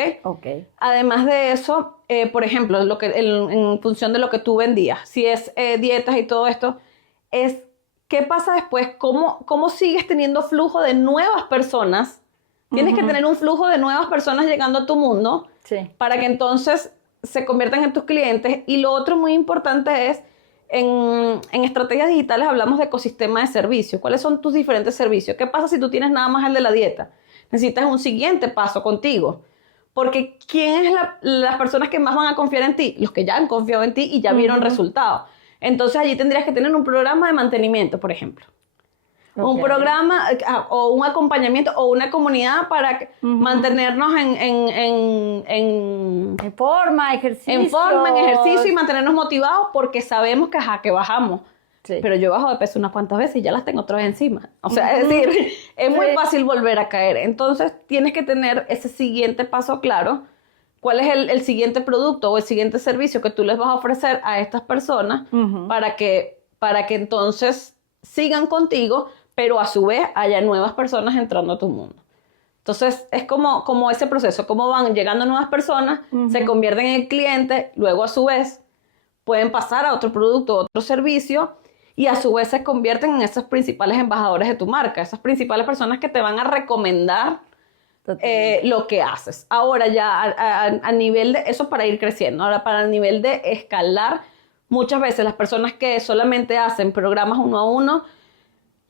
Además de eso, por ejemplo, en función de lo que tú vendías, si es dietas y todo esto, es ¿qué pasa después? ¿Cómo sigues teniendo flujo de nuevas personas? Tienes que tener un flujo de nuevas personas llegando a tu mundo para que entonces se conviertan en tus clientes. Y lo otro muy importante es, en estrategias digitales hablamos de ecosistema de servicios. ¿Cuáles son tus diferentes servicios? ¿Qué pasa si tú tienes nada más el de la dieta? Necesitas un siguiente paso contigo. Porque ¿quién es las personas que más van a confiar en ti? Los que ya han confiado en ti y ya vieron resultados. Entonces allí tendrías que tener un programa de mantenimiento, por ejemplo. Un programa o un acompañamiento o una comunidad para mantenernos en forma, ejercicio. En forma, en ejercicio y mantenernos motivados porque sabemos que bajamos. Pero yo bajo de peso unas cuantas veces y ya las tengo otra vez encima. O sea, es decir, es muy fácil volver a caer. Entonces tienes que tener ese siguiente paso claro. ¿Cuál es el siguiente producto o el siguiente servicio que tú les vas a ofrecer a estas personas para que entonces sigan contigo, pero a su vez haya nuevas personas entrando a tu mundo? Entonces es como ese proceso, cómo van llegando nuevas personas, se convierten en clientes, luego a su vez pueden pasar a otro producto, otro servicio y a su vez se convierten en esos principales embajadores de tu marca, esas principales personas que te van a recomendar lo que haces. Ahora ya a nivel de eso para ir creciendo, ahora para el nivel de escalar, muchas veces las personas que solamente hacen programas 1 a 1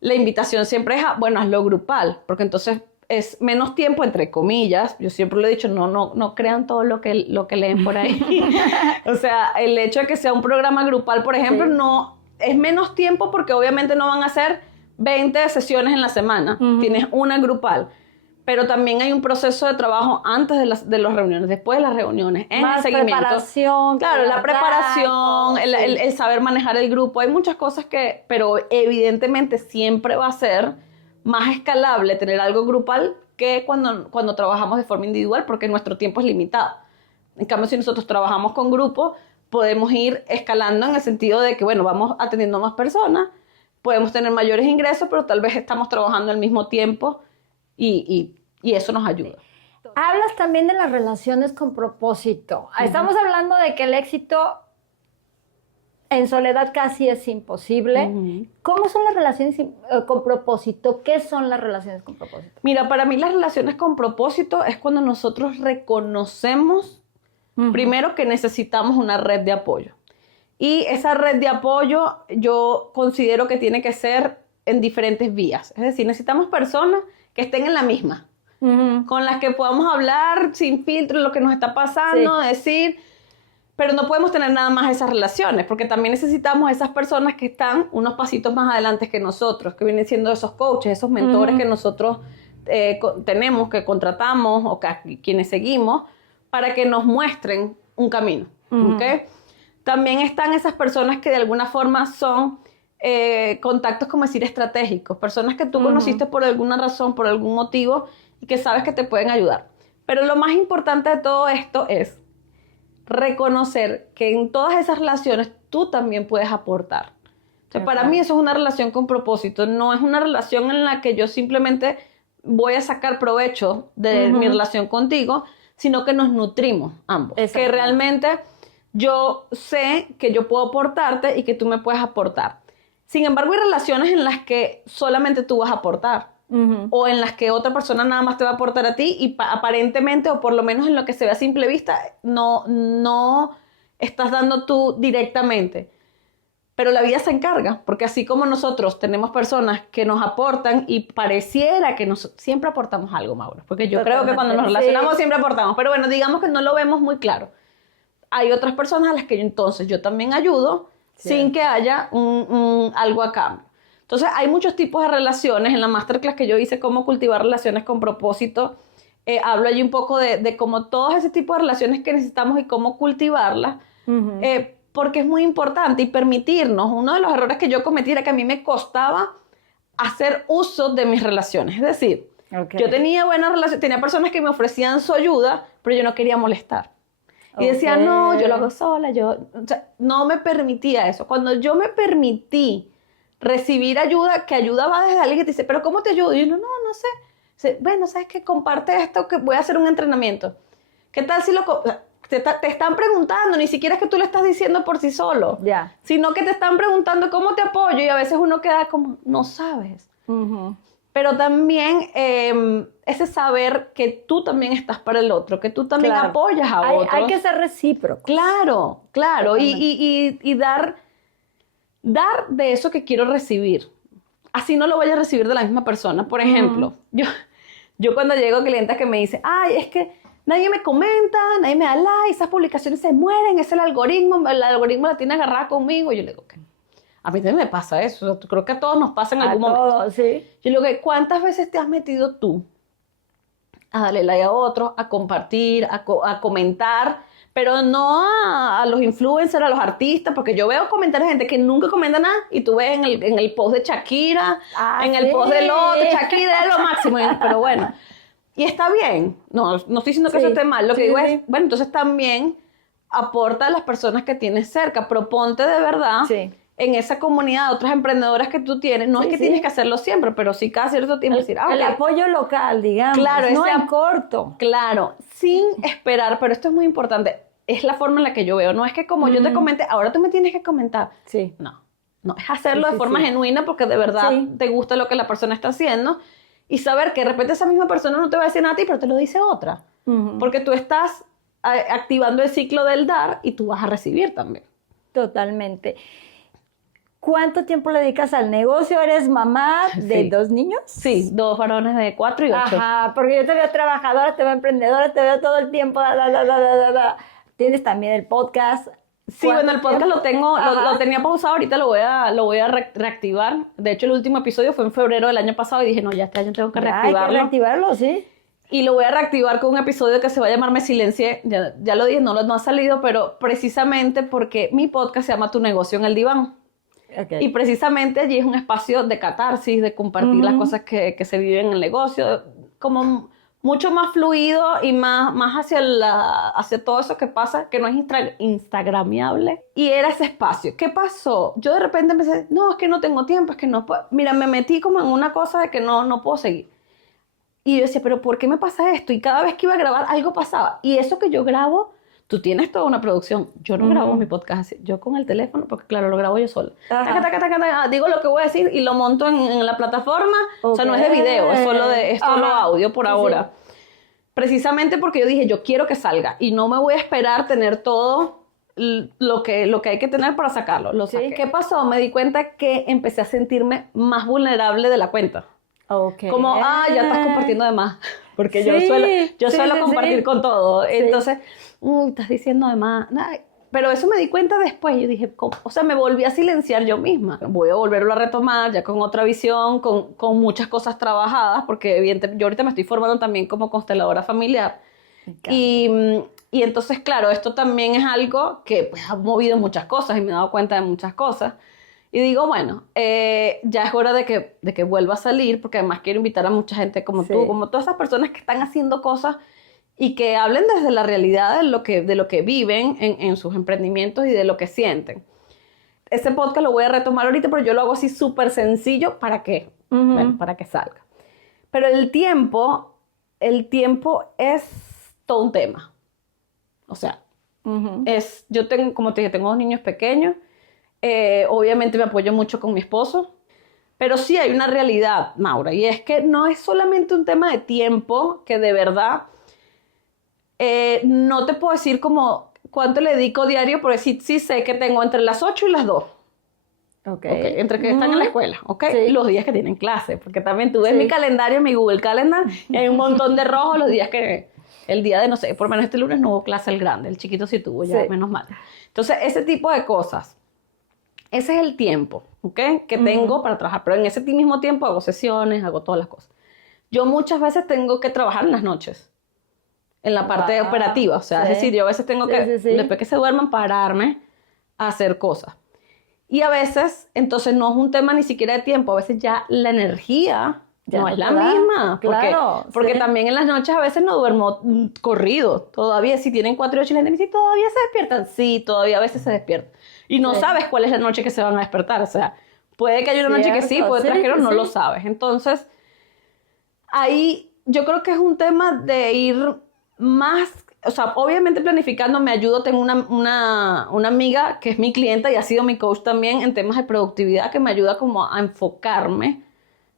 la invitación siempre es bueno, hazlo grupal, porque entonces es menos tiempo, entre comillas. Yo siempre lo he dicho, no crean todo lo que leen por ahí. O sea, el hecho de que sea un programa grupal, por ejemplo, no es menos tiempo porque obviamente no van a ser 20 sesiones en la semana. Tienes una grupal. Pero también hay un proceso de trabajo antes de las reuniones, después de las reuniones, en el seguimiento. Preparación. Claro, la preparación, el saber manejar el grupo. Hay muchas cosas pero evidentemente siempre va a ser más escalable tener algo grupal que cuando trabajamos de forma individual, porque nuestro tiempo es limitado. En cambio, si nosotros trabajamos con grupo, podemos ir escalando en el sentido de que, bueno, vamos atendiendo a más personas, podemos tener mayores ingresos, pero tal vez estamos trabajando al mismo tiempo y eso nos ayuda. Hablas también de las relaciones con propósito. Estamos hablando de que el éxito en soledad casi es imposible. ¿Cómo son las relaciones con propósito? ¿Qué son las relaciones con propósito? Mira, para mí las relaciones con propósito es cuando nosotros reconocemos primero que necesitamos una red de apoyo. Y esa red de apoyo yo considero que tiene que ser en diferentes vías. Es decir, necesitamos personas que estén en la misma, con las que podamos hablar sin filtro lo que nos está pasando, decir, pero no podemos tener nada más esas relaciones, porque también necesitamos esas personas que están unos pasitos más adelante que nosotros, que vienen siendo esos coaches, esos mentores que nosotros tenemos, que contratamos o quienes seguimos, para que nos muestren un camino. ¿Okay? También están esas personas que de alguna forma son contactos, como decir, estratégicos, personas que tú conociste por alguna razón, por algún motivo, y que sabes que te pueden ayudar. Pero lo más importante de todo esto es reconocer que en todas esas relaciones tú también puedes aportar. Entonces, para mí eso es una relación con propósito, no es una relación en la que yo simplemente voy a sacar provecho de mi relación contigo, sino que nos nutrimos ambos. Que realmente yo sé que yo puedo aportarte y que tú me puedes aportar. Sin embargo, hay relaciones en las que solamente tú vas a aportar. O en las que otra persona nada más te va a aportar a ti y aparentemente, o por lo menos en lo que se ve a simple vista, no estás dando tú directamente. Pero la vida se encarga, porque así como nosotros tenemos personas que nos aportan y pareciera que siempre aportamos algo, Mauro, porque yo creo que cuando nos relacionamos siempre aportamos, pero bueno, digamos que no lo vemos muy claro. Hay otras personas a las que entonces yo también ayudo sin que haya algo a cambio. Entonces, hay muchos tipos de relaciones. En la masterclass que yo hice, cómo cultivar relaciones con propósito, hablo allí un poco de cómo todos ese tipo de relaciones que necesitamos y cómo cultivarlas, porque es muy importante y permitirnos. Uno de los errores que yo cometí era que a mí me costaba hacer uso de mis relaciones. Es decir, yo tenía buenas relaciones, tenía personas que me ofrecían su ayuda, pero yo no quería molestar. Y decía, no, yo lo hago sola, o sea, no me permitía eso. Cuando yo me permití recibir ayuda, que ayuda va desde alguien que te dice, pero ¿cómo te ayudo? Y yo, no sé. Bueno, ¿sabes qué? Comparte esto, que voy a hacer un entrenamiento. ¿Qué tal si te están preguntando? Ni siquiera es que tú le estás diciendo por sí solo, sino que te están preguntando cómo te apoyo, y a veces uno queda como, no sabes. Pero también ese saber que tú también estás para el otro, que tú también apoyas a otros. Hay que ser recíproco. Claro. Y dar de eso que quiero recibir. Así no lo voy a recibir de la misma persona. Por ejemplo, yo cuando llego a clientes que me dicen, ay, es que nadie me comenta, nadie me da like, esas publicaciones se mueren, es el algoritmo la tiene agarrada conmigo. Y yo le digo, ¿qué? A mí también me pasa eso. O sea, creo que a todos nos pasa en algún momento. Sí. Yo le digo, ¿cuántas veces te has metido tú a darle like a otros, a compartir, a comentar? Pero no a los influencers, a los artistas, porque yo veo comentarios de gente que nunca comenta nada, y tú ves en el post de Shakira, el post del otro, Shakira es lo máximo, pero bueno. Y está bien, no estoy diciendo que eso esté mal, lo que digo es, bueno, entonces también aporta a las personas que tienes cerca, proponte de verdad en esa comunidad de otras emprendedoras que tú tienes, no es que tienes que hacerlo siempre, pero sí cada cierto tiempo decir, el apoyo local, digamos, claro, no en corto. Claro, sin esperar, pero esto es muy importante, es la forma en la que yo veo, no es que como yo te comenté, ahora tú me tienes que comentar. No, es hacerlo de forma genuina porque de verdad te gusta lo que la persona está haciendo y saber que de repente esa misma persona no te va a decir nada a ti, pero te lo dice otra, porque tú estás activando el ciclo del dar y tú vas a recibir también. Totalmente. ¿Cuánto tiempo le dedicas al negocio? ¿Eres mamá de Sí. 2 niños? Sí, 2 varones de 4 y 8. Ajá, porque yo te veo trabajadora, te veo emprendedora, te veo todo el tiempo. Tienes también el podcast. Sí, bueno, el podcast lo tengo, Ajá. lo tenía pausado, ahorita lo voy a reactivar. De hecho, el último episodio fue en febrero del año pasado y dije, no, ya este año tengo que Ya, hay que reactivarlo. reactivarlo, sí. Y lo voy a reactivar con un episodio que se va a llamar Me Silencié. Ya lo dije, no ha salido, pero precisamente porque mi podcast se llama Tu Negocio en el Diván. Okay. Y precisamente allí es un espacio de catarsis, de compartir las cosas que se viven en el negocio, como mucho más fluido y más hacia todo eso que pasa, que no es instagramiable. Y era ese espacio. ¿Qué pasó? Yo de repente empecé, no, es que no tengo tiempo, es que no puedo. Mira, me metí como en una cosa de que no puedo seguir. Y yo decía, pero ¿por qué me pasa esto? Y cada vez que iba a grabar, algo pasaba. Y eso que yo grabo, tú tienes toda una producción. Yo no grabo mi podcast así. Yo con el teléfono, porque claro, lo grabo yo sola. Ajá. Digo lo que voy a decir y lo monto en la plataforma. O sea, no es de video, es solo audio por ahora. Sí. Precisamente porque yo dije, yo quiero que salga. Y no me voy a esperar tener todo lo que hay que tener para sacarlo. Lo saqué. Sí. ¿Qué pasó? Me di cuenta que empecé a sentirme más vulnerable de la cuenta. Okay. Como, ya estás compartiendo de más. Porque Sí, yo suelo compartir con todo. Sí. Entonces, estás diciendo de más. Pero eso me di cuenta después. Yo dije, o sea, me volví a silenciar yo misma. Voy a volverlo a retomar ya con otra visión, con muchas cosas trabajadas, porque evidentemente yo ahorita me estoy formando también como consteladora familiar. Y entonces, claro, esto también es algo que pues, ha movido muchas cosas y me he dado cuenta de muchas cosas. Y digo, bueno, ya es hora de que vuelva a salir, porque además quiero invitar a mucha gente como tú, como todas esas personas que están haciendo cosas y que hablen desde la realidad de lo que viven en sus emprendimientos y de lo que sienten. Ese podcast lo voy a retomar ahorita, pero yo lo hago así súper sencillo para que, bueno, para que salga. Pero el tiempo es todo un tema. O sea, yo tengo, como te dije, tengo 2 niños pequeños. Obviamente me apoyo mucho con mi esposo, pero sí hay una realidad, Maura, y es que no es solamente un tema de tiempo, que de verdad no te puedo decir como cuánto le dedico diario, porque sí sé que tengo entre las 8 y las 2. Okay, entre que están en la escuela, ¿okay? Sí. Los días que tienen clase, porque también tú ves mi calendario, mi Google Calendar, y hay un montón de rojo los días el día de, no sé, por lo menos este lunes no hubo clase el grande, el chiquito sí tuvo, ya menos mal. Entonces, ese tipo de cosas. Ese es el tiempo, ¿ok? Que tengo para trabajar, pero en ese mismo tiempo hago sesiones, hago todas las cosas. Yo muchas veces tengo que trabajar en las noches, en la parte operativa, o sea, es decir, yo a veces tengo que, después que se duerman, pararme a hacer cosas. Y a veces, entonces no es un tema ni siquiera de tiempo, a veces ya la energía no es la misma. Claro, porque también en las noches a veces no duermo corrido, todavía si tienen 4 y 8 y la gente me dice, ¿todavía se despiertan? Sí, todavía a veces se despiertan. Y no sabes cuál es la noche que se van a despertar. O sea, puede que haya una noche que sí, puede otras que no lo sabes. Entonces, ahí yo creo que es un tema de ir más, o sea, obviamente planificando me ayudo. Tengo una amiga que es mi clienta y ha sido mi coach también en temas de productividad, que me ayuda como a enfocarme,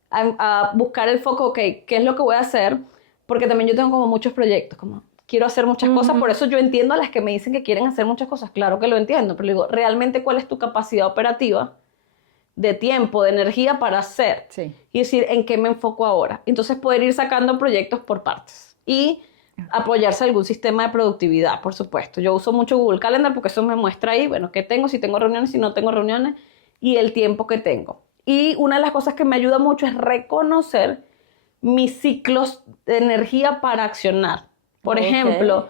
a buscar el foco, ok, ¿qué es lo que voy a hacer? Porque también yo tengo como muchos proyectos, como quiero hacer muchas cosas, por eso yo entiendo a las que me dicen que quieren hacer muchas cosas, claro que lo entiendo, pero digo, realmente cuál es tu capacidad operativa de tiempo, de energía para hacer, y decir, ¿en qué me enfoco ahora? Entonces poder ir sacando proyectos por partes y apoyarse a algún sistema de productividad, por supuesto. Yo uso mucho Google Calendar porque eso me muestra ahí, bueno, qué tengo, si tengo reuniones, si no tengo reuniones, y el tiempo que tengo. Y una de las cosas que me ayuda mucho es reconocer mis ciclos de energía para accionar. Por ejemplo,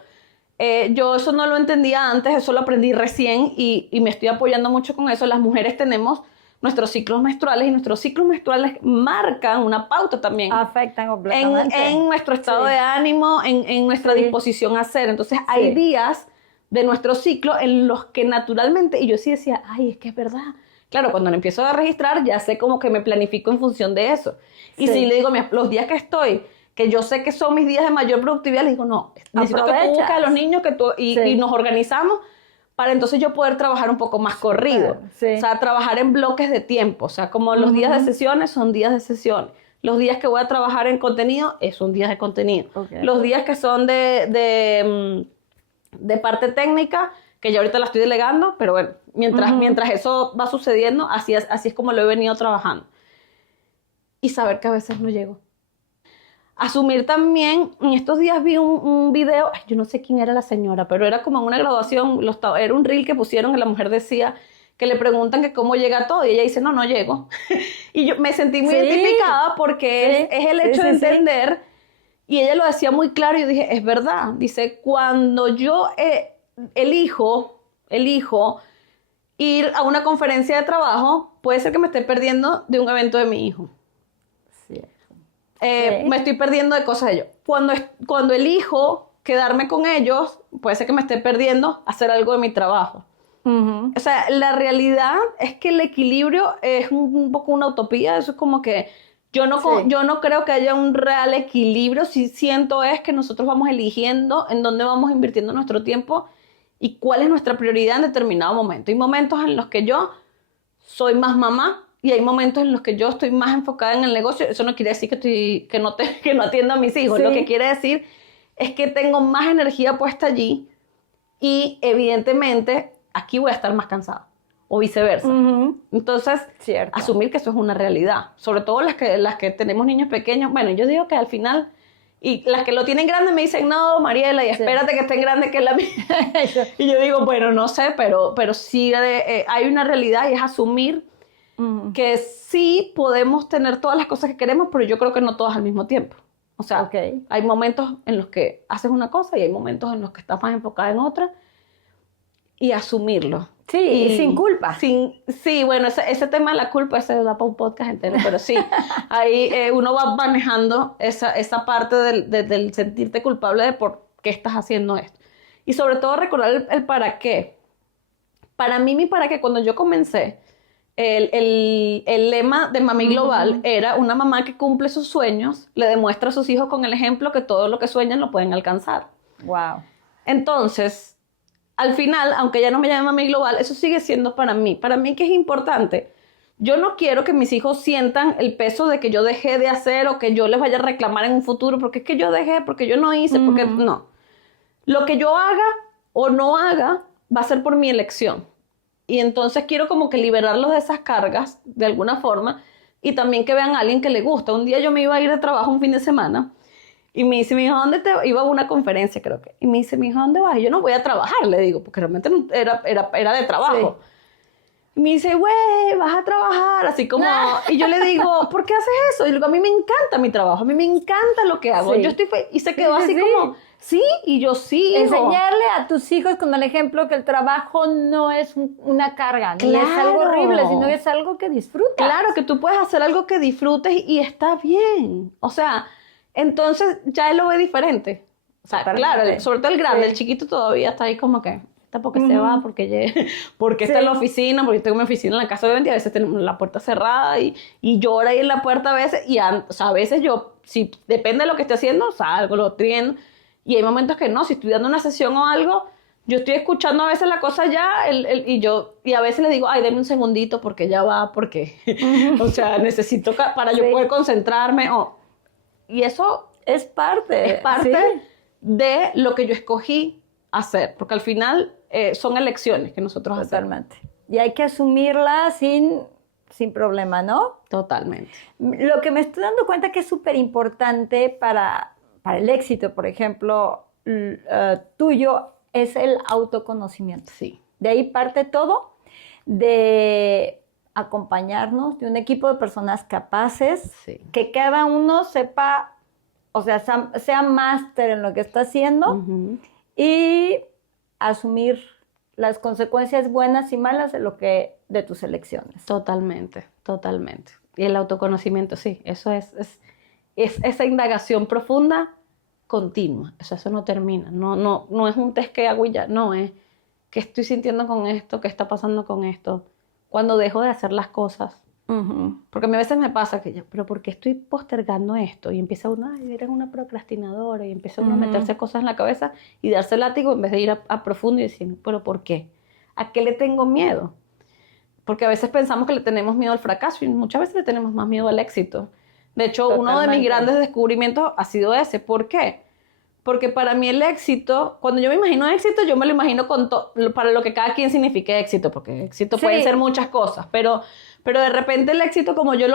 yo eso no lo entendía antes, eso lo aprendí recién y me estoy apoyando mucho con eso. Las mujeres tenemos nuestros ciclos menstruales y nuestros ciclos menstruales marcan una pauta también. Afectan completamente. En nuestro estado de ánimo, en nuestra disposición a hacer. Entonces hay días de nuestro ciclo en los que naturalmente, y yo sí decía, ay, es que es verdad. Claro, cuando lo empiezo a registrar ya sé como que me planifico en función de eso. Y si le digo, los días que estoy, que yo sé que son mis días de mayor productividad, le digo, no, necesito que tú busques a los niños y nos organizamos para entonces yo poder trabajar un poco más corrido. O sea, trabajar en bloques de tiempo. O sea, como los días de sesiones son días de sesiones. Los días que voy a trabajar en contenido son días de contenido. Los días que son de parte técnica, que ya ahorita la estoy delegando, pero bueno, Mientras eso va sucediendo, así es como lo he venido trabajando. Y saber que a veces no llego. Asumir también, en estos días vi un video, ay, yo no sé quién era la señora, pero era como en una graduación, era un reel que pusieron y la mujer decía que le preguntan que cómo llega todo y ella dice, no llego. Y yo me sentí muy identificada porque es el hecho de entender, y ella lo decía muy claro y yo dije, es verdad, dice, cuando yo elijo ir a una conferencia de trabajo, puede ser que me esté perdiendo de un evento de mi hijo. Me estoy perdiendo de cosas de ellos. Cuando elijo quedarme con ellos, puede ser que me esté perdiendo hacer algo de mi trabajo. O sea, la realidad es que el equilibrio es un poco una utopía. Eso es como que yo no creo que haya un real equilibrio. Sí siento es que nosotros vamos eligiendo en dónde vamos invirtiendo nuestro tiempo y cuál es nuestra prioridad en determinado momento. Hay momentos en los que yo soy más mamá, y hay momentos en los que yo estoy más enfocada en el negocio. Eso no quiere decir que no atiendo a mis hijos. Lo que quiere decir es que tengo más energía puesta allí y evidentemente aquí voy a estar más cansada o viceversa. Entonces, asumir que eso es una realidad. Sobre todo las que tenemos niños pequeños. Bueno, yo digo que al final, y las que lo tienen grande me dicen, no, Mariela, y espérate que estén grandes que es la mía. Y yo digo, bueno, no sé, pero sí hay una realidad y es asumir que sí podemos tener todas las cosas que queremos, pero yo creo que no todas al mismo tiempo. O sea, hay momentos en los que haces una cosa y hay momentos en los que estás más enfocada en otra, y asumirlo. Sí, y sin culpa. Sí, bueno, ese tema de la culpa, ese da para un podcast entero, pero sí, ahí uno va manejando esa parte del sentirte culpable de por qué estás haciendo esto. Y sobre todo recordar el para qué. Para mí, mi para qué, cuando yo comencé, el lema de Mami Global era una mamá que cumple sus sueños, le demuestra a sus hijos con el ejemplo que todo lo que sueñan lo pueden alcanzar. Wow. Entonces, al final, aunque ya no me llame Mami Global, eso sigue siendo para mí. Para mí, que es importante, yo no quiero que mis hijos sientan el peso de que yo dejé de hacer o que yo les vaya a reclamar en un futuro porque es que yo dejé, porque yo no hice, porque no. Lo que yo haga o no haga va a ser por mi elección. Y entonces quiero como que liberarlos de esas cargas de alguna forma y también que vean a alguien que le gusta. Un día yo me iba a ir de trabajo un fin de semana y me dice mi hijo, ¿dónde te vas? Iba a una conferencia, creo que. Y me dice mi hijo, ¿dónde vas? Y yo no voy a trabajar, le digo, porque realmente no, era de trabajo. Y me dice, güey, vas a trabajar, así como... Y yo le digo, ¿por qué haces eso? Y le digo, a mí me encanta mi trabajo, a mí me encanta lo que hago. Yo estoy y se quedó así como... Sí, y yo sí. Enseñarle a tus hijos con el ejemplo que el trabajo no es una carga, ni es algo horrible, sino que es algo que disfrutas. Claro, que tú puedes hacer algo que disfrutes y está bien. O sea, entonces ya él lo ve diferente. O sea, claro, sobre todo el grande, el chiquito todavía está ahí como que, porque se va, porque está en la oficina, porque tengo mi oficina en la casa de 20, a veces tenemos la puerta cerrada y llora ahí en la puerta a veces, o sea, a veces yo, si depende de lo que esté haciendo, salgo, lo estoy viendo. Y hay momentos que no, si estoy dando una sesión o algo, yo estoy escuchando a veces la cosa ya, y a veces le digo, ay, denme un segundito porque ya va, porque, o sea, necesito para yo poder concentrarme. Y eso es parte de lo que yo escogí hacer, porque al final son elecciones que nosotros hacemos. Y hay que asumirla sin problema, ¿no? Totalmente. Lo que me estoy dando cuenta que es súper importante para el éxito, por ejemplo, tuyo, es el autoconocimiento. Sí. De ahí parte todo, de acompañarnos, de un equipo de personas capaces, que cada uno sepa, o sea, sea máster en lo que está haciendo y asumir las consecuencias buenas y malas de tus elecciones. Totalmente. Y el autoconocimiento, sí, eso es esa indagación profunda, continua. Eso no termina. No es un test que hago y ya. No, es qué estoy sintiendo con esto, qué está pasando con esto. Cuando dejo de hacer las cosas. Porque a veces me pasa que pero ¿por qué estoy postergando esto? Y empieza uno, ay, eres una procrastinadora. Y empieza uno a meterse cosas en la cabeza y darse látigo en vez de ir a profundo y decir, ¿pero por qué? ¿A qué le tengo miedo? Porque a veces pensamos que le tenemos miedo al fracaso y muchas veces le tenemos más miedo al éxito. De hecho, uno de mis grandes descubrimientos ha sido ese. ¿Por qué? Porque para mí el éxito, cuando yo me imagino éxito, yo me lo imagino para lo que cada quien signifique éxito, porque éxito puede ser muchas cosas, pero de repente el éxito, como yo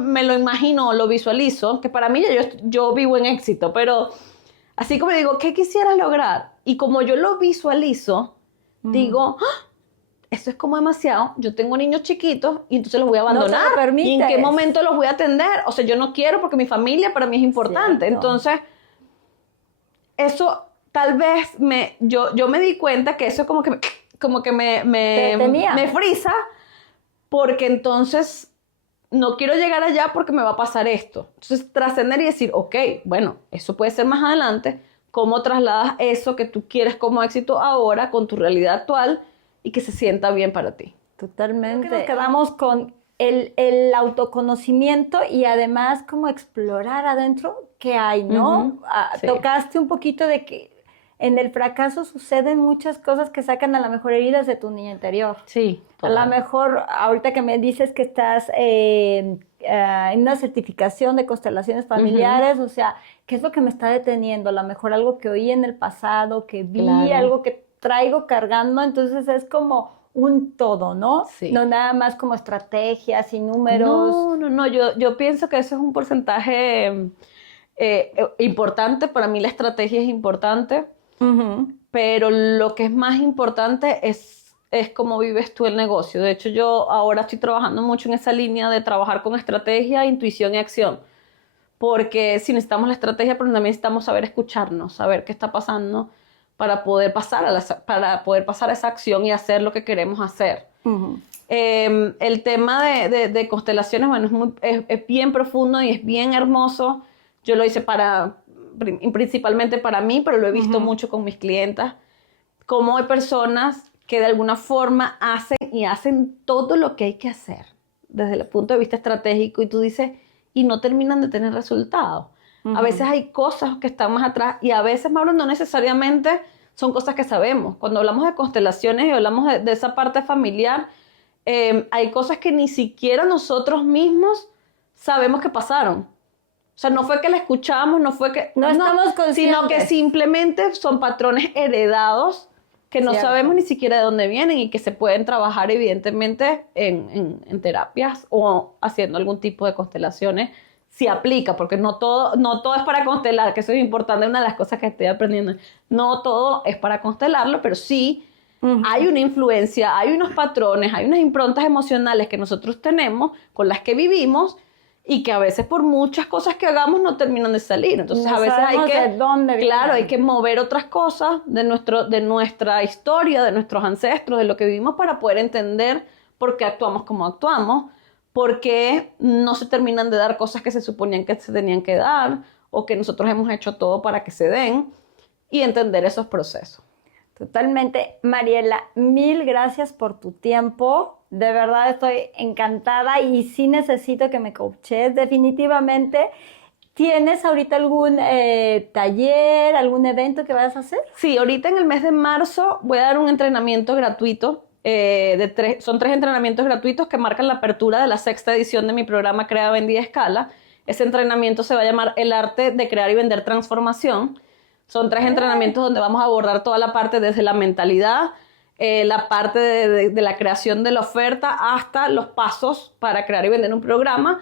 me lo imagino, lo visualizo, que para mí yo vivo en éxito, pero así como digo, ¿qué quisieras lograr? Y como yo lo visualizo, digo, ¡ah! Eso es como demasiado, yo tengo niños chiquitos y entonces los voy a abandonar. No te lo permites. ¿Y en qué momento los voy a atender? O sea, yo no quiero porque mi familia para mí es importante. Cierto. Entonces, eso tal vez yo me di cuenta que eso como que me frisa, porque entonces no quiero llegar allá porque me va a pasar esto. Entonces, trascender y decir, ok, bueno, eso puede ser más adelante, cómo trasladas eso que tú quieres como éxito ahora con tu realidad actual y que se sienta bien para ti. Totalmente. Creo que nos quedamos con el autoconocimiento y además como explorar adentro qué hay, ¿no? Sí. Tocaste un poquito de que en el fracaso suceden muchas cosas que sacan a lo mejor heridas de tu niño interior. Sí. Total. A lo mejor ahorita que me dices que estás en una certificación de constelaciones familiares, o sea, ¿qué es lo que me está deteniendo? A lo mejor algo que oí en el pasado, que vi, algo que traigo cargando, entonces es como un todo, ¿no? Sí. No nada más como estrategias y números. No, yo pienso que eso es un porcentaje importante, para mí la estrategia es importante, pero lo que es más importante es cómo vives tú el negocio. De hecho, yo ahora estoy trabajando mucho en esa línea de trabajar con estrategia, intuición y acción, porque sí necesitamos la estrategia, pero también necesitamos saber escucharnos, saber qué está pasando, para poder pasar a esa acción y hacer lo que queremos hacer. El tema de constelaciones, bueno, es bien profundo y es bien hermoso. Yo lo hice principalmente para mí, pero lo he visto mucho con mis clientas, cómo hay personas que de alguna forma hacen todo lo que hay que hacer desde el punto de vista estratégico y tú dices, y no terminan de tener resultados. A veces hay cosas que están más atrás y a veces, Mauro, no necesariamente son cosas que sabemos. Cuando hablamos de constelaciones y hablamos de esa parte familiar, hay cosas que ni siquiera nosotros mismos sabemos que pasaron. O sea, no fue que la escuchamos, no fue que... No estamos conscientes. Sino que simplemente son patrones heredados que no sabemos ni siquiera de dónde vienen y que se pueden trabajar evidentemente en terapias o haciendo algún tipo de constelaciones si aplica, porque no todo es para constelar, que eso es importante, una de las cosas que estoy aprendiendo. No todo es para constelarlo, pero sí hay una influencia, hay unos patrones, hay unas improntas emocionales que nosotros tenemos, con las que vivimos, y que a veces por muchas cosas que hagamos no terminan de salir. Entonces a veces hay que mover otras cosas de nuestra historia, de nuestros ancestros, de lo que vivimos para poder entender por qué actuamos como actuamos, por qué no se terminan de dar cosas que se suponían que se tenían que dar o que nosotros hemos hecho todo para que se den y entender esos procesos. Totalmente. Mariela, mil gracias por tu tiempo. De verdad estoy encantada y sí necesito que me coaches. Definitivamente. ¿Tienes ahorita algún taller, algún evento que vayas a hacer? Sí, ahorita en el mes de marzo voy a dar un entrenamiento gratuito. Son 3 entrenamientos gratuitos que marcan la apertura de la 6ª edición de mi programa Crea, Vende y Escala. Ese entrenamiento se va a llamar El Arte de Crear y Vender Transformación. Son 3 entrenamientos donde vamos a abordar toda la parte desde la mentalidad, la parte de la creación de la oferta hasta los pasos para crear y vender un programa,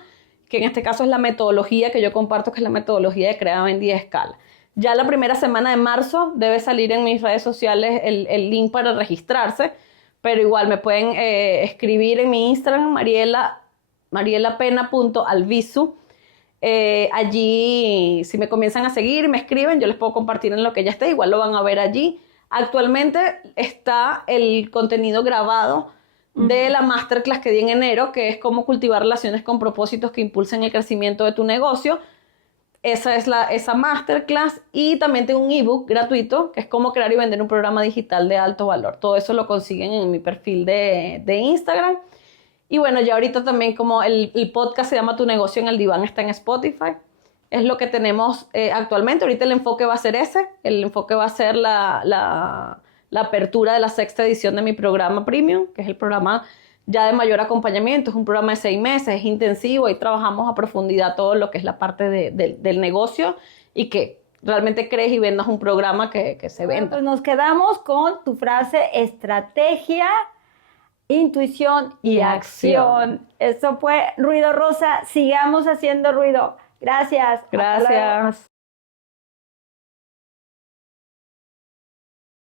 que en este caso es la metodología que yo comparto, que es la metodología de Crea, Vende y Escala. Ya la primera semana de marzo debe salir en mis redes sociales el link para registrarse, pero igual me pueden escribir en mi Instagram, marielapena.alvisu. Allí, si me comienzan a seguir, me escriben, yo les puedo compartir en lo que ya esté, igual lo van a ver allí. Actualmente está el contenido grabado de la masterclass que di en enero, que es cómo cultivar relaciones con propósitos que impulsen el crecimiento de tu negocio. Esa es esa masterclass, y también tengo un ebook gratuito que es cómo crear y vender un programa digital de alto valor. Todo eso lo consiguen en mi perfil de Instagram. Y bueno, ya ahorita también como el podcast se llama Tu Negocio en el Diván, está en Spotify. Es lo que tenemos actualmente. Ahorita el enfoque va a ser ese. El enfoque va a ser la apertura de la 6ª edición de mi programa Premium, que es el programa ya de mayor acompañamiento. Es un programa de 6 meses, es intensivo y trabajamos a profundidad todo lo que es la parte del negocio y que realmente crees y vendas un programa que se Bueno, venda. pues nos quedamos con tu frase: estrategia, intuición y acción. Eso fue Ruido Rosa. Sigamos haciendo ruido. Gracias. Hasta luego. Gracias.